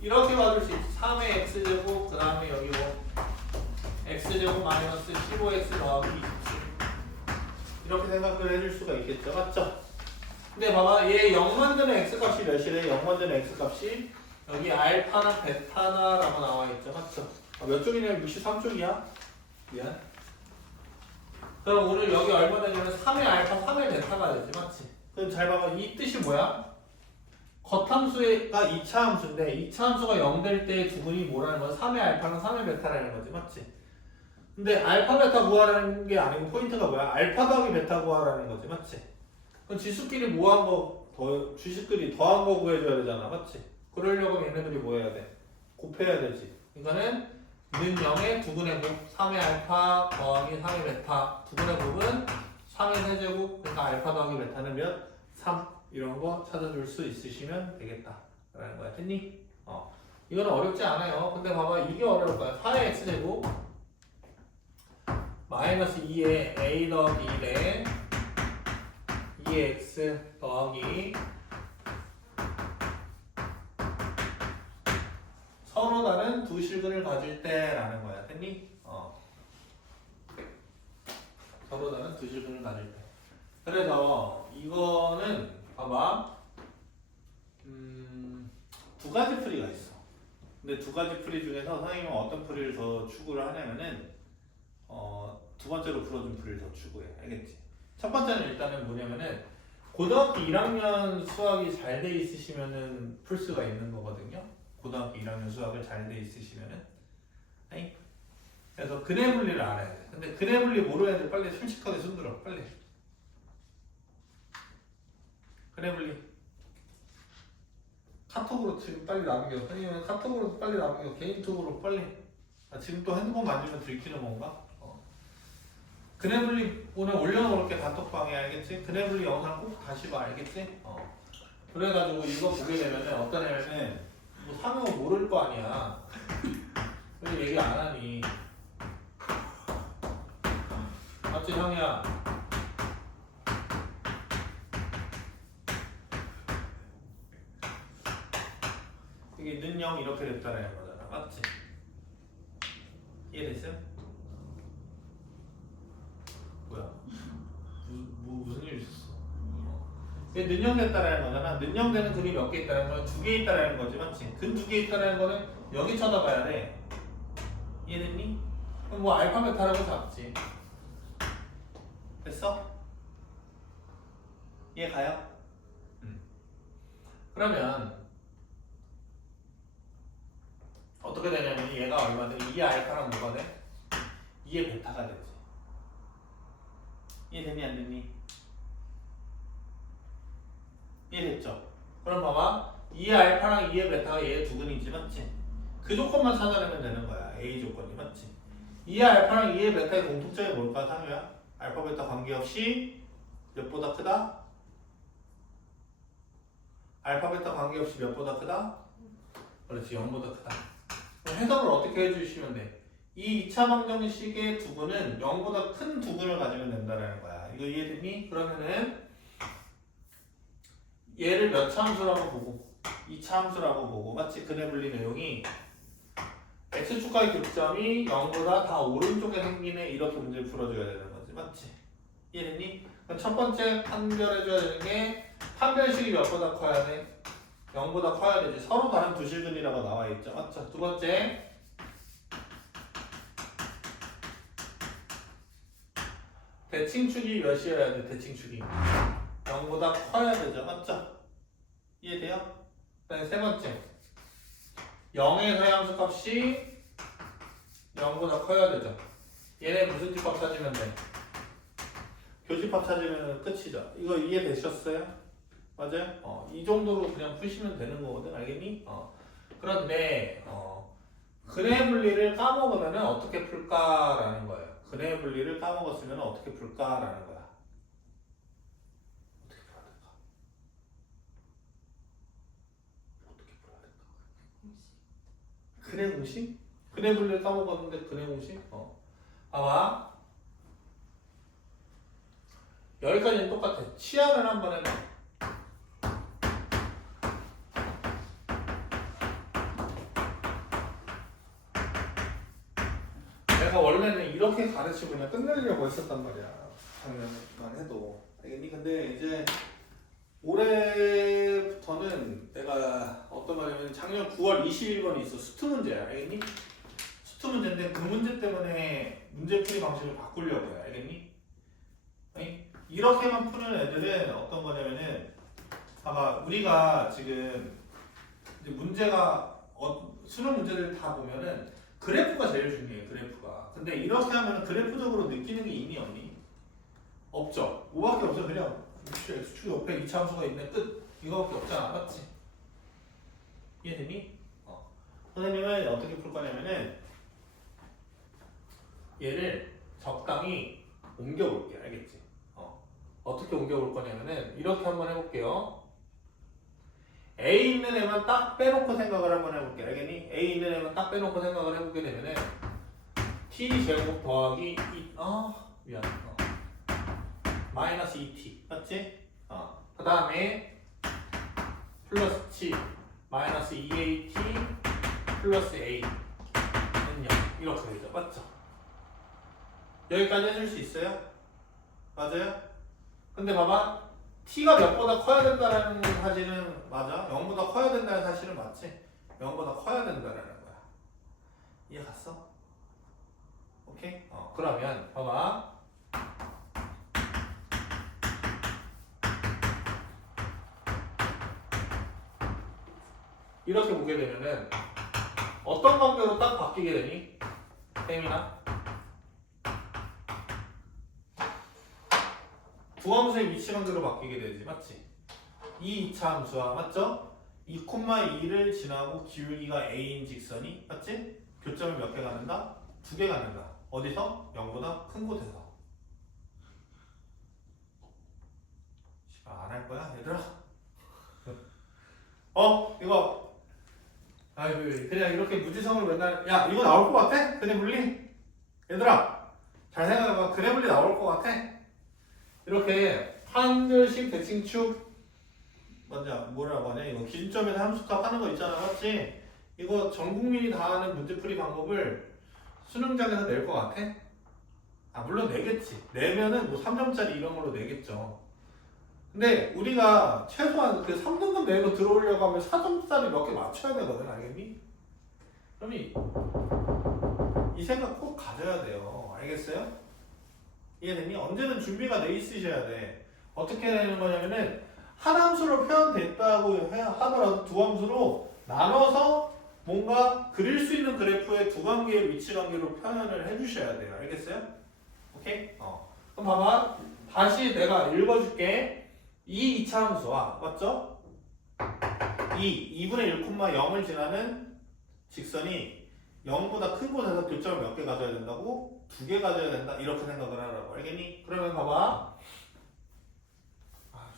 이렇게 봐줄 수 있지. 3의 x제곱 그 다음에 여기 뭐 x제곱 마이너스 15x 더하기 27 이렇게 생각을 해줄 수가 있겠죠. 맞죠? 근데 봐봐. 얘 0 만드는 x값이 몇이래? 0 만드는 x값이 여기 알파나 베타나 라고 나와있죠. 맞죠? 몇 쪽이냐면 63쪽이야. 미안. 그럼 오늘 여기 얼마 되냐면 3의 알파 3의 베타가 되지. 맞지? 그럼 잘 봐봐. 이 뜻이 뭐야? 겉함수가 2차 함수인데 2차 함수가 0 될 때 두근이 뭐라는 거야? 3의 알파랑 3의 베타라는 거지. 맞지? 근데 알파 베타 구하라는 게 아니고 포인트가 뭐야? 알파 더하기 베타 구하라는 거지. 맞지? 그럼 지수끼리 뭐한 거, 지수끼리 더한 거 구해줘야 되잖아. 맞지? 그러려면 얘네들이 뭐 해야 돼? 곱해야 되지. 이거는 는 0의 두근의 곱 3의 알파 더하기 3의 베타 두근의 곱은 3의 세제곱 그러니까 알파 더하기 베타는 몇? 3 이런 거 찾아줄 수 있으시면 되겠다 라는 거야. 됐니? 이거는 어렵지 않아요. 근데 봐봐 이게 어려울 거야. 4의 x제곱 마이너스 2의 a 더하기 1에 2의 x 더하기 서로 다른 두 실근을 가질 때라는 거야. 됐니? 서로 다른 두 실근을 가질 때. 그래서 이거는 봐봐. 두 가지 풀이가 있어. 근데 두 가지 풀이 중에서 선생님은 어떤 풀이를 더 추구를 하냐면은 두 번째로 풀어준 풀이를 더 추구해. 알겠지? 첫 번째는 일단은 뭐냐면은 고등학교 1학년 수학이 잘 돼 있으시면은 풀 수가 있는 거거든요. 고등학교 1학년 수학을 잘 돼 있으시면은. 아니? 그래서 근해 분리를 알아야 돼. 근데 근해 분리 모르는 애들 빨리 솔직하게 손들어. 빨리. 근해 분리. 카톡으로 지금 빨리 남겨. 선생님은 카톡으로 빨리 남겨. 개인톡으로 빨리. 지금 또 핸드폰 만지면 들키는 건가? 근해 분리 오늘 올려놓을게. 단톡방에. 알겠지? 근해 분리 영상 꼭 다시 봐. 알겠지? 그래가지고 이거 보게 되면은 어떤 애는 뭐 상호 모를 거 아니야. 왜 얘기 안 하니? 맞지 형이야? 이게 는0 이렇게 됐다는 거잖아. 맞지? 이해됐어요? 뭐야? 무슨 일 있었어? 이게 는0 됐다는 거잖아. 는0 되는 근이 몇 개 있다는 건 두 개 있다는 거지. 맞지? 근 두 개 있다는 거는 여기 쳐다봐야 돼. 이해됐니? 그럼 뭐 알파 베타라고 잡지. 됐어? 이해 가요? 그러면 어떻게 되냐면 얘가 얼마든 2의 알파랑 뭐가 돼? 2의 베타가 되지. 이해됐니 안 됐니? 이해됐죠? 그럼 봐봐 2의 알파랑 2의 베타가 얘 두 근이지. 맞지? 그 조건만 찾아내면 되는 거야. A 조건이. 맞지? 2의 알파랑 2의 베타의 공통점이 뭘까? 상우야? 알파 베타 관계없이 몇보다 크다? 알파 베타 관계없이 몇보다 크다? 그렇지 0보다 크다. 그럼 해석을 어떻게 해주시면 돼? 이 2차 방정식의 두근은 0보다 큰 두근을 가지면 된다는 거야. 이거 이해됐니? 그러면은 얘를 몇 차 함수라고 보고 2차 함수라고 보고 맞지? 근해 분리 내용이 x축과의 교점이 0보다 다 오른쪽에 생기네 이렇게 문제를 풀어줘야 되는 거지. 맞지? 이해됐니? 그럼 첫 번째 판별해줘야 되는 게 판별식이 몇보다 커야 돼? 0보다 커야 되지. 서로 다른 두 실근이라고 나와 있죠. 맞죠? 두 번째 대칭축이 몇이어야 돼? 대칭축이 0보다 커야 되죠. 맞죠? 이해돼요? 그다음에 세 번째 0의 서양수값이 0보다 커야 되죠. 얘네 무슨 집합 찾으면 돼? 교집합 찾으면 끝이죠. 이거 이해되셨어요? 맞아요? 이 정도로 그냥 푸시면 되는 거거든. 알겠니? 그런데 근해 분리를 까먹으면 어떻게 풀까라는 거예요. 근해 분리를 까먹었으면 어떻게 풀까라는 거야. 어떻게 풀어야 될까? 근의 공식? 근의 분리 까먹었는데 근의 공식? 봐봐. 여기까지는 똑같아. 치환을 한번 해봐. 내가 원래는 이렇게 가르치고 그냥 끝내려고 했었단 말이야. 작년만 해도. 알겠니? 근데 이제 올해부터는 내가 어떤 말이냐면 작년 9월 21번에 있어. 수트 문제야. 알겠니? 수트 문제인데 그 문제 때문에 문제풀이 방식을 바꾸려고 해. 알겠니? 아니? 이렇게만 푸는 애들은 어떤 거냐면은 봐봐. 우리가 지금 이제 문제가 수능 문제들 다 보면은 그래프가 제일 중요해. 그래프가. 근데 이렇게 하면 그래프적으로 느끼는 게 있니 없니? 없죠. 뭐밖에 없어. 그냥 X축 옆에 2차 함수가 있네. 끝. 이거밖에 없잖아. 맞지? 이해되니? 선생님은 어떻게 풀 거냐면은 얘를 적당히 옮겨볼게. 알겠지? 어떻게 옮겨볼 거냐면은 이렇게 한번 해볼게요. A 있는 애만 딱 빼놓고 생각을 한번 해볼게. 알겠니? A 있는 애만 딱 빼놓고 생각을 해보게 되면은 t 제곱 더하기 미안. 마이너스 2t. 맞지? 그 다음에 플러스 7 마이너스 2at 플러스 a 는 0 이렇게 되죠. 맞죠? 여기까지 해줄 수 있어요? 맞아요? 근데 봐봐. t가 몇보다 커야 된다는 사실은 맞아. 0보다 커야 된다는 사실은 맞지? 0보다 커야 된다는 거야. 이해 갔어? 오케이? 그러면 봐봐. 이렇게 보게 되면은 어떤 관계로 딱 바뀌게 되니? 쌤이나? 두 함수의 위치 관계로 바뀌게 되지. 맞지? 이 2차 함수와 맞죠? 2,2를 지나고 기울기가 a인 직선이 맞지? 교점을 몇 개 갖는다? 2개 갖는다. 어디서? 0보다 큰 곳에서. 안 할 거야 얘들아? 이거 아이고 그냥 이렇게 무지성을 맨날 야 이거 나올 것 같아? 근해 분리? 얘들아 잘 생각해봐. 근해 분리 나올 것 같아? 이렇게 한글식 대칭축 뭐라고 하냐 이거 기준점에서 함수값 하는 거 있잖아. 맞지? 이거 전 국민이 다 하는 문제풀이 방법을 수능장에서 낼 것 같아? 물론 내겠지. 내면은 뭐 3점짜리 이런 걸로 내겠죠. 근데 우리가 최소한 그 3등급 내고 들어오려고 하면 4점짜리 몇 개 맞춰야 되거든. 알겠니? 그럼 이 생각 꼭 가져야 돼요. 알겠어요? 이해됐니? 언제든 준비가 돼 있으셔야 돼. 어떻게 되는 거냐면은 한 함수로 표현됐다고 하더라도 두 함수로 나눠서 뭔가 그릴 수 있는 그래프의 두 관계의 위치 관계로 표현을 해주셔야 돼요. 알겠어요? 오케이? 그럼 봐봐. 다시 내가 읽어줄게. 이 2차 함수와 맞죠? 2분의 1,0을 지나는 직선이 0보다 큰 곳에서 교점을 몇 개 가져야 된다고? 2개 가져야 된다. 이렇게 생각을 하라고. 알겠니? 그러면 봐봐.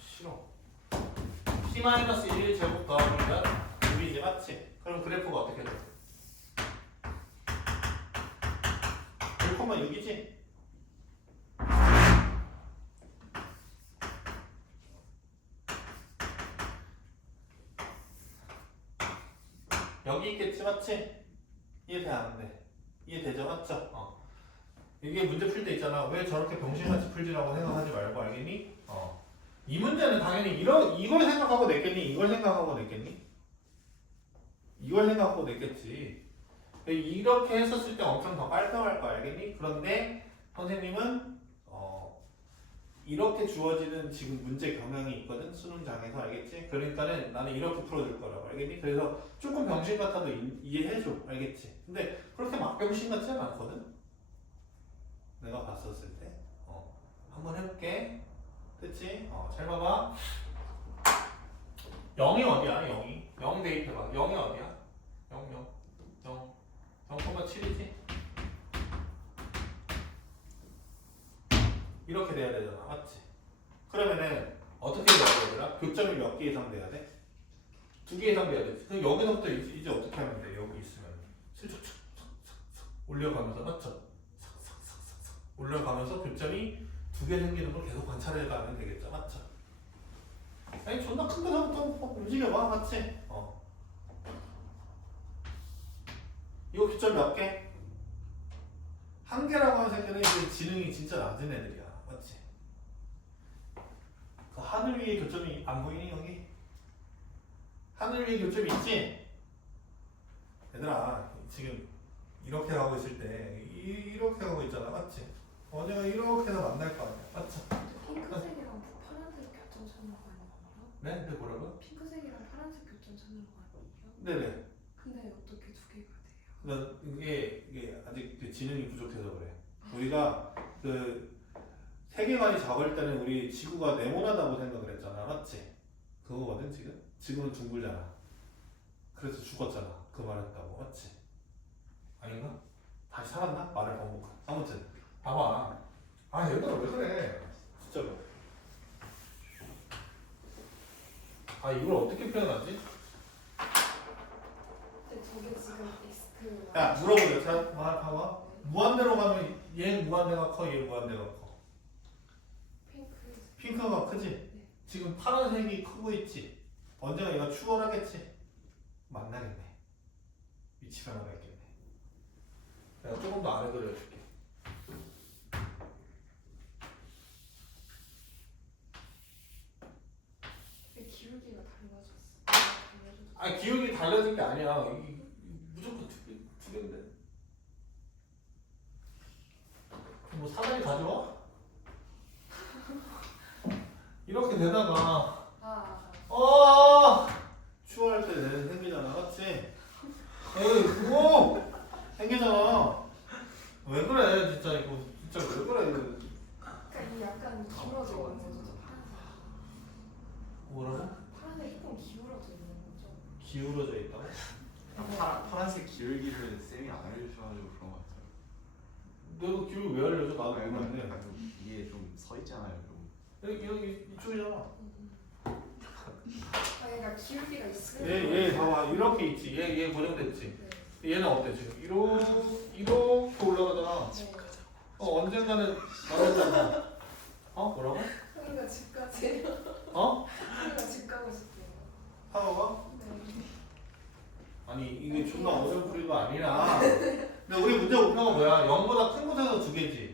싫어. p-1 제곱 더하기가 6이지. 맞지? 그럼 그래프가 어떻게 돼? 1,6이지? 여기 있겠지. 맞지? 이해돼 안 돼? 이해되죠? 맞죠? 이게 문제 풀 때 있잖아. 왜 저렇게 병신같이 풀지라고 생각하지 말고. 알겠니? 이 문제는 당연히 이걸 생각하고 냈겠니? 이걸 생각하고 냈겠니? 이걸 생각하고 냈겠지. 이렇게 했었을 때 엄청 더 깔끔할 거 알겠니? 그런데 선생님은 이렇게 주어지는 지금 문제 경향이 있거든. 수능장에서. 알겠지? 그러니까는 나는 이렇게 풀어줄 거라고. 알겠니? 그래서 조금 병신 같아도 이해해줘. 알겠지? 근데 그렇게 막 병신 같지는 않거든. 내가 봤었을 때. 한번 해볼게. 됐지? 잘 봐봐. 0이 어디야? 0이 0 대입해봐. 0이 어디야? 0,7이지? 이렇게 돼야 되잖아. 맞지? 그러면은 어떻게 돼야 되더라? 교점이 몇 개 이상 돼야 돼? 2개 개 이상 돼야 되지. 그럼 여기서부터 이제 어떻게 하면 돼? 여기 있으면 슬쩍 올려가면서 맞죠? 삭삭삭삭삭 올려가면서 교점이 2개 생기는 걸 계속 관찰해 가면 되겠죠, 맞죠? 아니 존나 큰 거부터 움직여봐, 맞지? 이거 교점 몇 개? 1개라고 하는 새끼는 이제 지능이 진짜 낮은 애들이야, 맞지? 그 하늘 위에 교점이 안 보이니 여기? 하늘 위에 교점이 있지? 얘들아 지금 이렇게 가고 있을 때 이렇게 가고 있잖아, 맞지? 어제가 이렇게 해서 만날 거 아니야, 맞죠? 핑크색이랑 파란색 교점 찾는 거 아니에요? 네? 근데 뭐라고요? 핑크색이랑 파란색 교점 찾는 거 아니에요? 네네. 근데 어떻게 2개가 돼요? 그러니까 이게 아직 그 지능이 부족해서 그래. 우리가 그 세계관이 작을 때는 우리 지구가 네모나다고 생각을 했잖아, 맞지? 그거거든 지금. 지구는 둥글잖아. 그래서 죽었잖아. 그 말했다고, 맞지? 아닌가? 다시 살았나? 말을 반복해. 아무튼 봐봐. 아 얘들아 왜 그래? 진짜로. 아 이걸 어떻게 표현하지? 근데 저게 지금 그 야 물어보자. 자, 봐봐. 무한대로 가면 얘는 무한대가 커, 얘 무한대가 커. 핑크. 핑크가 크지? 네. 지금 파란색이 크고 있지? 언젠가 얘가 추월하겠지? 만나겠네. 위치 변화가 있겠네. 내가 조금 더 아래 그려줄게. 왜 기울기가 달라졌어? 아 기울기 달라진 게 아니야. 무조건 두 개인데. 뭐 사다리 가져와? 이렇게 되다가 추월할 때 내는 생기잖아, 맞지? 에이 그거 생기잖아. 왜 그래 진짜 이거 진짜 왜 그래 이거. 그러니까 이 약간 기울어져 있는 거죠, 저 파란색. 뭐라고? 파란색 조금 기울어져 있는 거죠. 기울어져 있다고? 파란색 기울기를 쌤이 안 알려주셔가지고 그런 거 같아요. 내가 기울기 왜 알려줘? 나도 모르는데. 이게 좀 서 있잖아요, 좀. 여기 이쪽이잖아. 그러니까 기울기가 있어요. 얘 봐봐 이렇게 있지. 얘 고정됐지. 네. 얘는 어때 지금? 이렇게 올라가잖아. 네. 언젠가는 나오잖아. 뭐라고? 형이가 집 가세요. 형이가 집 가고 싶대요. 하나가? 네. 아니 이게 존나 어려운 소리가 아니라. 근데 우리 문제 목표가 뭐야? 0보다 큰 곳에서 2개지.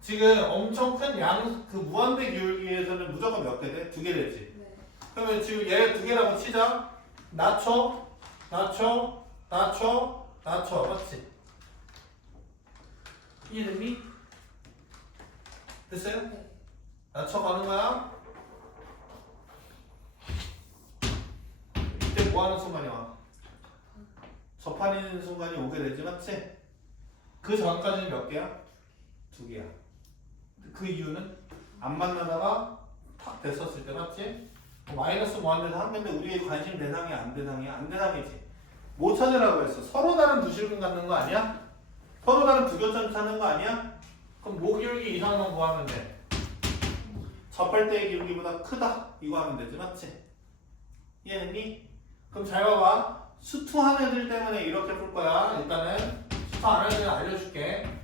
지금 엄청 큰 그 무한대 기울기에서는 무조건 몇 개 돼? 2개 되지. 네. 그러면 지금 얘 2개라고 치자. 낮춰, 맞지? 이해됐니? 됐어요? 네. 낮춰가는 거야. 이때 뭐 하는 순간이야? 접하는 순간이 오게 되지, 맞지? 그 전까지는 몇 개야? 2개야. 그 이유는 안 만나다가 탁 됐었을 때, 맞지? 마이너스 무한대에서 한 개인데 우리의 관심 대상이 안 대상이야? 안 대상이지. 뭐 찾으라고 했어? 서로 다른 두 실근 갖는 거 아니야? 서로 다른 두 교점 찾는 거 아니야? 그럼 모 기울기 이상은 뭐 하면 돼? 접할 때의 기울기보다 크다. 이거 하면 되지, 맞지? 이해했니? 그럼 잘 봐봐. 수투한 애들 때문에 이렇게 풀 거야. 일단은 수투 안 하는 애들 알려줄게.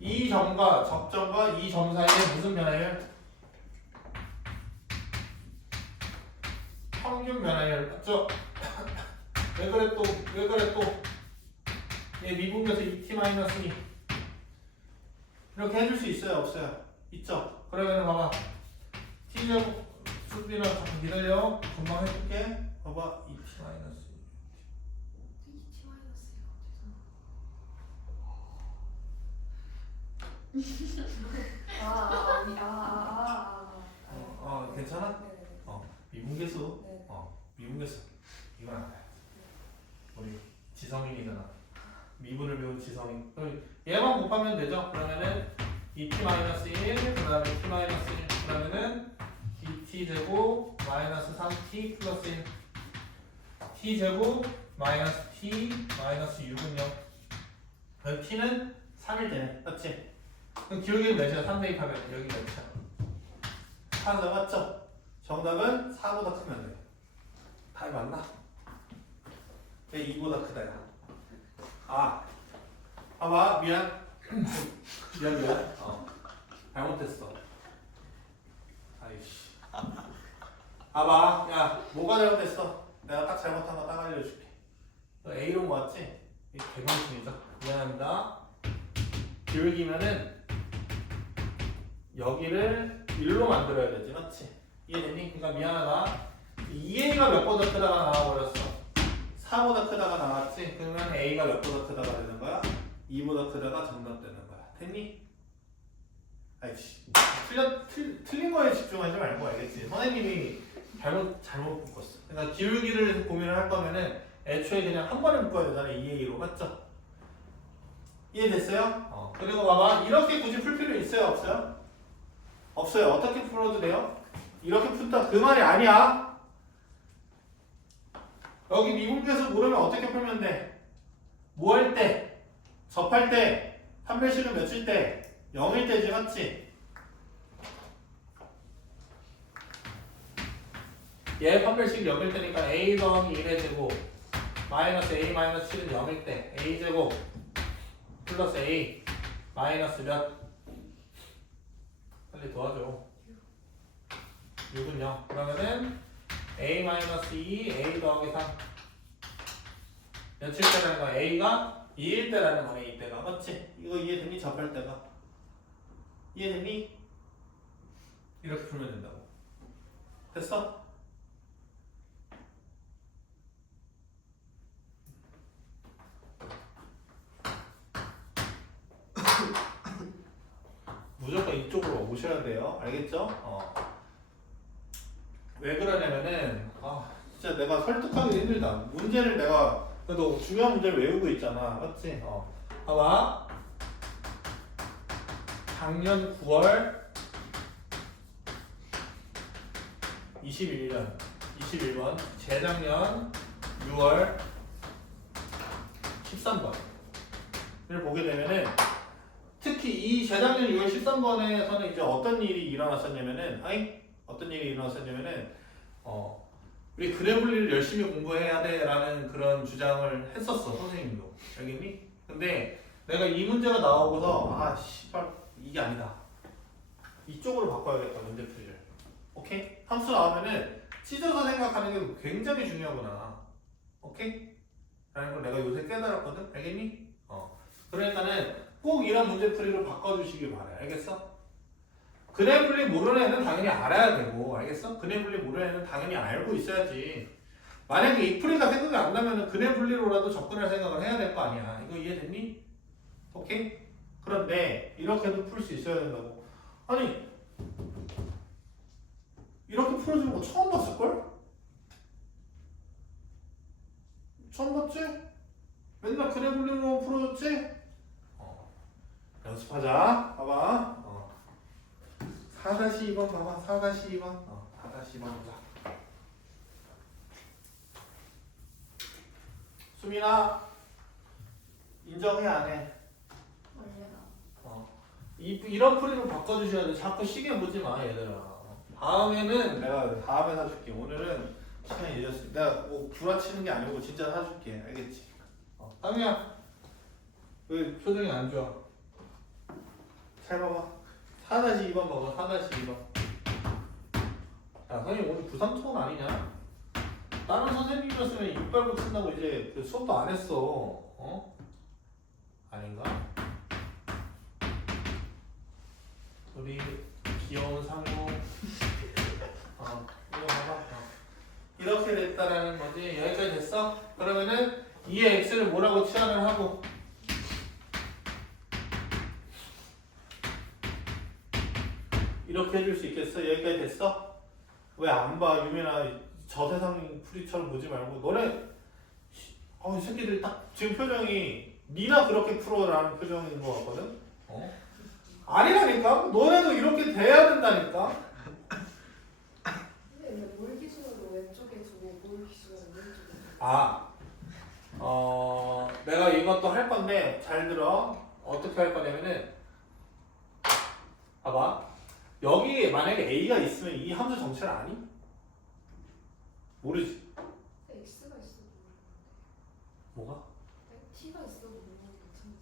이 점과 접점과 이 점 사이에 무슨 변화율? 평균 변화율 맞죠? 왜 그래 또? 얘 미분계수 2t-2 이렇게 해줄 수 있어요? 없어요? 있죠? 그러면 봐봐 t제곱 수비랑 잠깐 기다려. 금방 해줄게. 봐봐 2t-2 괜찮아? 미분계수. 네. 미분계수. 이건 알아요. 우리 지성인이잖아. 미분을 배운 지성인. 그럼 얘만 곱하면 되죠? 그러면은 2t-1 그 다음에 t-1 그러면은 2t제곱 마이너스 3t 플러스 1 t제곱 마이너스 t 마이너스 6은 0 그럼 t는 3일 되네. 맞지? 그럼 기울기는 몇이야? 3 대입하면 여기 몇이야? 4죠, 맞죠? 정답은 4보다 크면 돼. 답이 맞나? 왜 2보다 크다 야. 봐봐 미안. 미안. 잘못했어. 아이씨. 봐봐 야 뭐가 잘못했어? 내가 딱 잘못한 거 딱 알려줄게. 너 A로 모았지? 이 개방심이죠. 미안합니다. 기울기면은 여기를 1로 만들어야 되지, 맞지? 이해되니? 그러니까 미안하다. 2A가 몇 보다 크다가 나와버렸어. 4보다 크다가 나왔지? 그러면 A가 몇 보다 크다가 되는 거야? 2보다 크다가 정답 되는 거야. 됐니? 아이씨. 틀린 거에 집중하지 말고 알겠지? 선생님이 잘못 묶었어. 그러니까 기울기를 고민을 할 거면은 애초에 그냥 한 번에 묶어야 되잖아. 2A로. 맞죠? 이해됐어요? 그리고 봐봐. 이렇게 굳이 풀 필요 있어요? 없어요? 없어요. 어떻게 풀어도 돼요? 이렇게 푼다. 그 말이 아니야. 여기 미분계수 모르면 어떻게 풀면 돼? 뭐 할 때? 접할 때? 판별식은 몇일 때? 0일 때지, 맞지? 얘 판별식 0일 때니까 a 더하기 1의 제곱 마이너스 a 마이너스 7은 0일 때 a 제곱 플러스 a 마이너스 몇? 빨리 도와줘. 6은 0. 그러면은 a 마이너스 2 a 더하기 3 며칠 때라는 거야? a가 2일 때라는 거네. 이때가 맞지? 이거 이해되니? 접할 때가 이해되니? 이렇게 풀면 된다고. 됐어? 무조건 이쪽으로 오셔야 돼요. 알겠죠? 왜 그러냐면은 진짜 내가 설득하기 힘들다. 문제를 내가 그래도 중요한 문제를 외우고 있잖아. 맞지? 봐봐. 작년 9월 21번 재작년 6월 13번을 보게 되면은 특히 이 재작년 6월 13번에서는 이제 어떤 일이 일어났었냐면은 우리 그래 분리를 열심히 공부해야 돼라는 그런 주장을 했었어. 선생님도. 알겠니? 근데 내가 이 문제가 나오고서 씨발 이게 아니다. 이쪽으로 바꿔야겠다. 문제풀이를. 오케이? 함수 나오면은 찢어서 생각하는 게 굉장히 중요하구나. 오케이? 라는 걸 내가 요새 깨달았거든? 알겠니? 그러니까는 꼭 이런 문제풀이로 바꿔주시길 바래. 알겠어? 그래 분리 모르는 애는 당연히 알아야 되고, 알겠어? 그래 분리 모르는 애는 당연히 알고 있어야지. 만약에 이 풀이가 생각이 안 나면은 그래 분리로라도 접근할 생각을 해야 될 거 아니야. 이거 이해됐니? 오케이? 그런데 이렇게도 풀 수 있어야 된다고. 아니 이렇게 풀어주는 거 처음 봤을걸? 처음 봤지? 맨날 그래 분리로 풀어줬지? 연습하자. 봐봐. 4-2번 봐봐. 4-2번. 4-2번 보자. 수민아 인정해 안 해? 이런 풀이로 바꿔주셔야 돼. 자꾸 시계 보지 마 얘들아. 다음에는 내가 다음에 사줄게. 오늘은 시간이 늦었어. 내가 뭐 구라치는 게 아니고 진짜 사줄게. 알겠지? 다미야 왜 표정이 안 좋아? 잘 봐봐. 4-2번 봐봐. 4-2번. 야 선생님 오늘 부상통은 아니냐? 다른 선생님이었으면 이빨 붙인다고 이제 그 수업도 안 했어. 아닌가? 우리 귀여운 상우. 이거 봐봐. 이렇게 됐다라는 거지. 여기까지 됐어? 그러면은 2의 x를 뭐라고 치환을 하고 이렇게 해줄 수 있겠어? 여기까지 됐어? 왜 안 봐? 유민아 저 세상 풀이처럼 보지 말고 너네 이 새끼들 딱 지금 표정이 니나 그렇게 풀어라는 표정인 것 같거든? 아니라니까? 너네도 이렇게 돼야 된다니까? 근데 뭘 기준으로 왼쪽에 두고 뭘 기준으로 왼쪽에 내가 이것도 할 건데 잘 들어. 어떻게 할 거냐면은 봐봐. 여기 만약에 A가 있으면 이 함수 정체를 아니? 모르지. X가 있어도 모르는데. 뭐가? T가 있어도 모르는 괜찮지.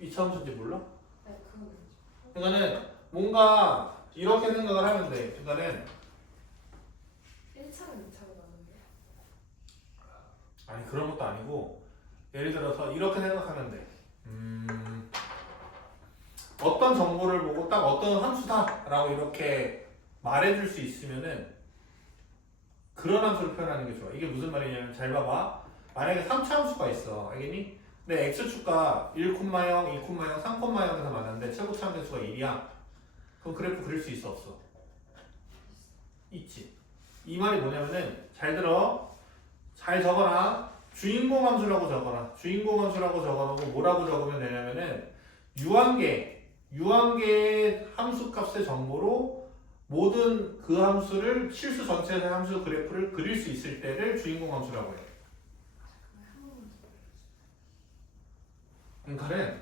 이차함수인지 몰라? 아니 그건 아니죠. 그러니까는 뭔가 이렇게 생각을 하면 돼. 그러니까는 1차랑 2차가 나는데. 아니 그런 것도 아니고 예를 들어서 이렇게 생각하면 돼. 어떤 정보를 보고 딱 어떤 함수다라고 이렇게 말해줄 수 있으면은 그런 함수를 표현하는 게 좋아. 이게 무슨 말이냐면 잘 봐봐. 만약에 3차 함수가 있어. 알겠니? 근데 x축가 1,0, 2,0, 3,0에서 만났는데 최고차 함수가 1이야. 그럼 그래프 그릴 수 있어 없어? 있지. 이 말이 뭐냐면은 잘 들어. 잘 적어라. 주인공 함수라고 적어라. 주인공 함수라고 적어놓고 뭐라고 적으면 되냐면은 유한계의 함수 값의 정보로 모든 그 함수를 실수 전체의 함수 그래프를 그릴 수 있을 때를 주인공 함수라고 해. 그러니까는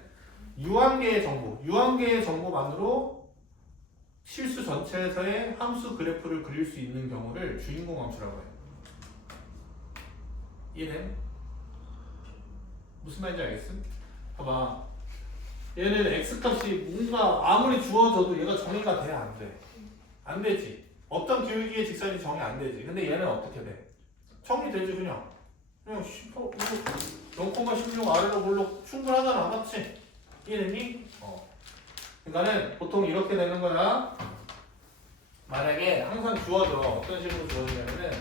유한계의 정보만으로 실수 전체에서의 함수 그래프를 그릴 수 있는 경우를 주인공 함수라고 해. 이해돼? 무슨 말인지 알겠음? 봐봐. 얘는 x값이 뭔가 아무리 주어져도 얘가 정의가 돼? 안 돼? 안 되지. 어떤 기울기의 직선이 정의 안 되지. 근데 얘는 어떻게 돼? 정의되지 그냥. 그냥 0,16 아래로 볼로 충분하잖아. 맞지? 이해됐니? 그러니까는 보통 이렇게 되는 거야. 만약에 항상 주어져. 어떤 식으로 주어지냐면은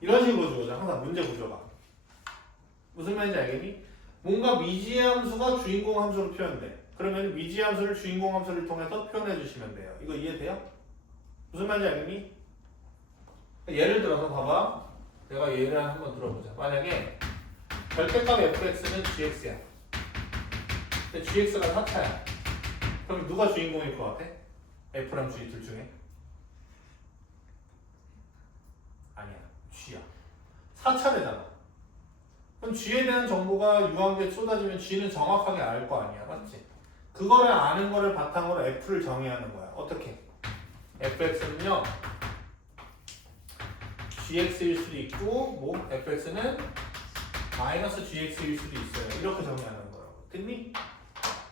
이런 식으로 주어져. 항상 문제 구조가. 무슨 말인지 알겠니? 뭔가 미지의 함수가 주인공 함수로 표현돼. 그러면 미지의 함수를 주인공 함수를 통해서 표현해 주시면 돼요. 이거 이해돼요? 무슨 말인지 알겠니? 예를 들어서 봐봐. 내가 예를 한번 들어보자. 만약에 절대값 fx는 gx야. 근데 gx가 4차야. 그럼 누가 주인공일 것 같아? f랑 g 둘 중에? 아니야. g야. 4차례잖아. 그럼 g에 대한 정보가 유한계에 쏟아지면 g는 정확하게 알 거 아니야. 맞지? 그거를 아는 거를 바탕으로 f를 정의하는 거야. 어떻게? fx는요. gx일 수도 있고 뭐 fx는 마이너스 gx일 수도 있어요. 이렇게 정의하는 거예요. 됐니?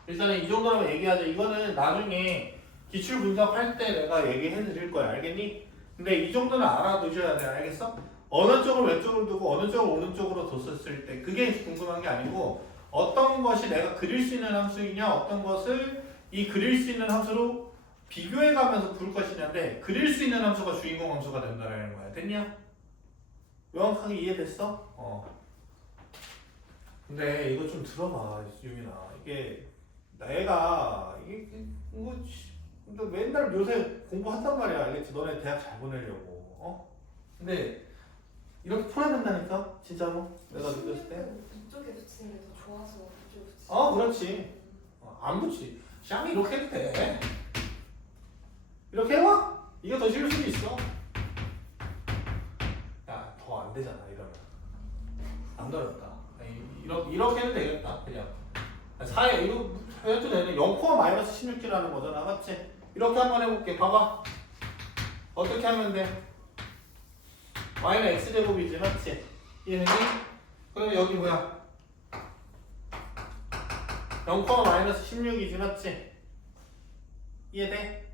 일단은 이 정도라면 얘기하자. 이거는 나중에 기출 분석할 때 내가 얘기해 드릴 거야. 알겠니? 근데 이 정도는 알아두셔야 돼. 알겠어? 어느 쪽을 왼쪽으로 두고 어느 쪽을 오른쪽으로 뒀었을 때 그게 궁금한 게 아니고 어떤 것이 내가 그릴 수 있는 함수이냐 어떤 것을 이 그릴 수 있는 함수로 비교해 가면서 볼 것이냐인데 그릴 수 있는 함수가 주인공 함수가 된다는 거야. 됐냐? 명확하게 이해됐어? 근데 이거 좀 들어봐, 유민아. 이게 내가 이게 너 맨날 요새 공부한단 말이야. 알겠지? 너네 대학 잘 보내려고. 근데 이렇게 풀어야 된다니까? 진짜로? 내가 느꼈을 때? 이쪽에 붙이는 게 더 좋아서 이쪽에 붙이는 그렇지. 안 붙지. 샹이 이렇게 해도 돼. 이렇게 해봐? 이게 더 쉬울 수도 있어. 야, 더 안 되잖아, 이러면. 안 어렵다. 이렇게 해도 되겠다, 그냥. 4에, 이거 해도 되네. 0, 마이너스 16기라는 거잖아, 맞지? 이렇게 한번 해볼게. 봐봐. 어떻게 하면 돼? y는 x제곱이지, 맞지? 이해되니? 그럼 여기 뭐야? 0, 마이너스 16이지, 맞지? 이해돼?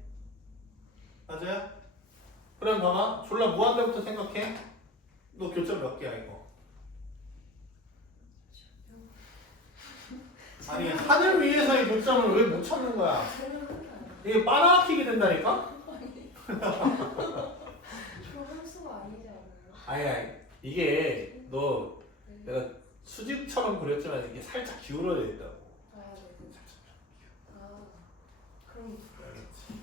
맞아요? 그럼 봐봐. 졸라 무한대부터 생각해. 너 교점 몇 개야, 이거? 아니, 하늘 위에서의 교점을 왜 못 찾는 거야? 이게 빠나키게 된다니까? 저 함수가 아니지 않아요? 아니, 이게 너 내가 수직처럼 그렸지만 이게 살짝 기울어져 있다고. 그럼 알겠지?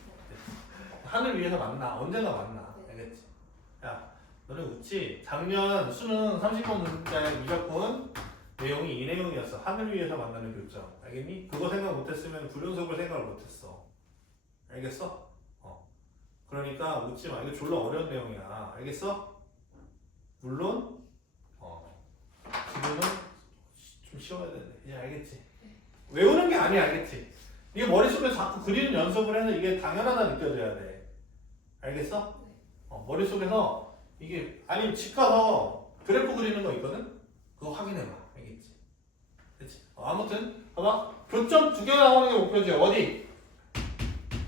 하늘 위에서 만나. 언젠가 만나. 알겠지? 야, 너네 웃지? 작년 수능 30번 문제의 무조건 내용이 이 내용이었어. 하늘 위에서 만나는 교점. 알겠니? 그거 생각 못했으면 불륜속을 생각을 못했어. 알겠어? 그러니까 웃지 마. 이거 졸라 어려운 내용이야. 알겠어? 물론 지금은 좀 쉬워야 되는데 이제 알겠지? 외우는 게 아니야. 알겠지? 이게 머릿속에 자꾸 그리는 연습을 해서 이게 당연하다 느껴져야 돼. 알겠어? 머릿속에서 이게 아니 집 가서 그래프 그리는 거 있거든? 그거 확인해봐. 알겠지? 그치? 아무튼 봐봐. 교점 2개 나오는 게 목표지. 어디?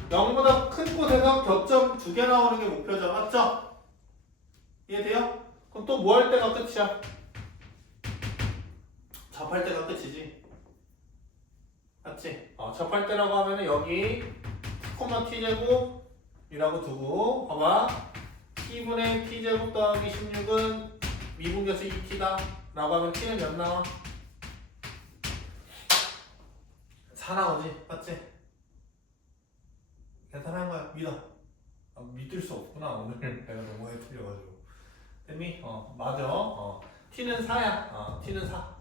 0보다 큰 곳에서 교점 2개 나오는 게 목표죠. 맞죠? 이해돼요? 그럼 또 뭐 할 때가 끝이야? 접할 때가 끝이지. 맞지? 접할 때라고 하면은 여기 t제곱이라고 두고 봐봐. t분의 t제곱 더하기 16은 미분계수 2t다 라고 하면 t는 몇 나와? 4 나오지? 맞지? 계산한 거야. 믿어. 믿을 수 없구나 오늘 내가 너무 많이 틀려가지고. 됐니? 맞아. t는 4야. t는 4.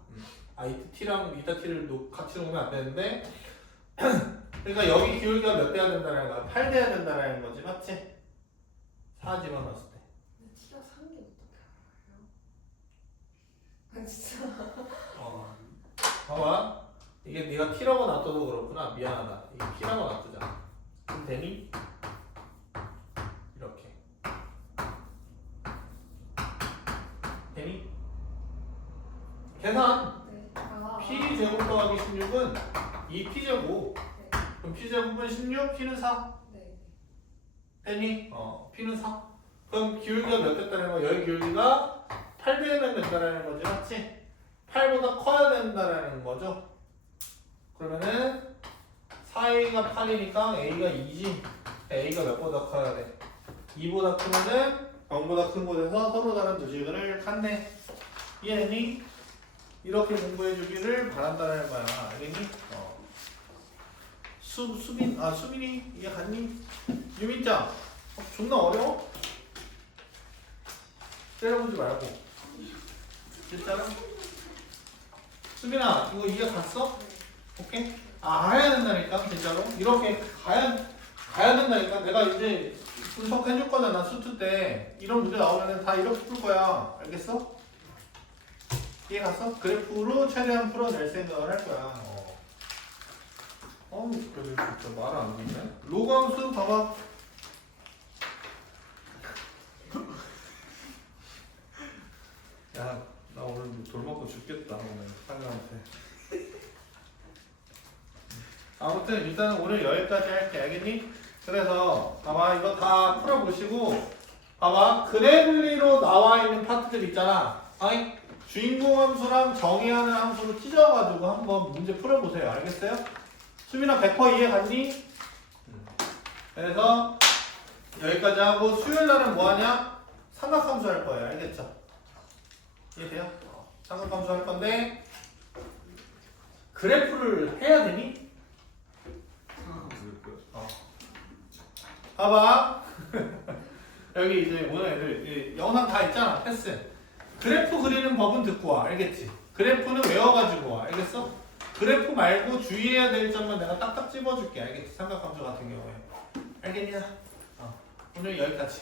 이 t랑 이따 t를 같이 놓으면 안 되는데 그러니까 여기 기울기가 몇 돼야 된다는 거야? 8 돼야 된다는 거지. 맞지? 4 집어넣었을 때. 근데 T가 3개 어떻게 알아요? 아 진짜. 봐봐. 이게 네가 t라고 놔둬도 그렇구나. 미안하다. 이게 t라고 놔두자. 그럼 되니? 이렇게. 되니? 계산. 네. p제곱 더하기 16은 2p제곱. 네. 그럼 p제곱은 16, p는 4. 네. 되니? p는 4. 그럼 기울기가 몇 됐다는 거야? 여기 기울기가 8 되면 된다는 거지. 맞지? 8보다 커야 된다는 거죠. 그러면은 4a가 8이니까 a가 2지. a가 몇 보다 커야 돼? 2보다 크면은 0보다 큰 곳에서 서로 다른 두 식을 갖네. 이해했니? 이렇게 공부해 주기를 바란다는 거야. 알겠니? 수빈이 이해 갔니? 유민짱 존나 어려워? 때려보지 말고. 진짜로? 수빈아 이거 이해 갔어? 오케이? 알아야 된다니까 진짜로. 이렇게 가야 된다니까. 내가 이제 분석해 줄 거잖아. 수투 때 이런 문제 나오면 다 이렇게 풀 거야. 알겠어? 이해 갔어? 그래프로 최대한 풀어낼 생각을 할 거야. 그래 진짜 말 안 듣네. 로그 함수 봐봐. 야, 나 오늘 돌 맞고 죽겠다 오늘 사장한테. 아무튼 일단은 오늘 여기까지 할게. 알겠니? 그래서 봐봐 이거 다 풀어보시고 봐봐 그래블리로 나와 있는 파트들 있잖아. 아이 주인공 함수랑 정의하는 함수로 찢어가지고 한번 문제 풀어보세요. 알겠어요? 수민아 100% 이해 갔니? 그래서 여기까지 하고 수요일날은 뭐하냐? 삼각함수 할 거예요. 알겠죠? 이해돼요? 삼각함수 할 건데 그래프를 해야 되니? 봐봐. 여기 이제 오늘 애들 영상 다 있잖아. 패스. 그래프 그리는 법은 듣고 와. 알겠지? 그래프는 외워가지고 와. 알겠어? 그래프 말고 주의해야 될 점만 내가 딱딱 집어줄게. 알겠지? 삼각함수 같은 경우에. 알겠냐? 오늘 여기까지.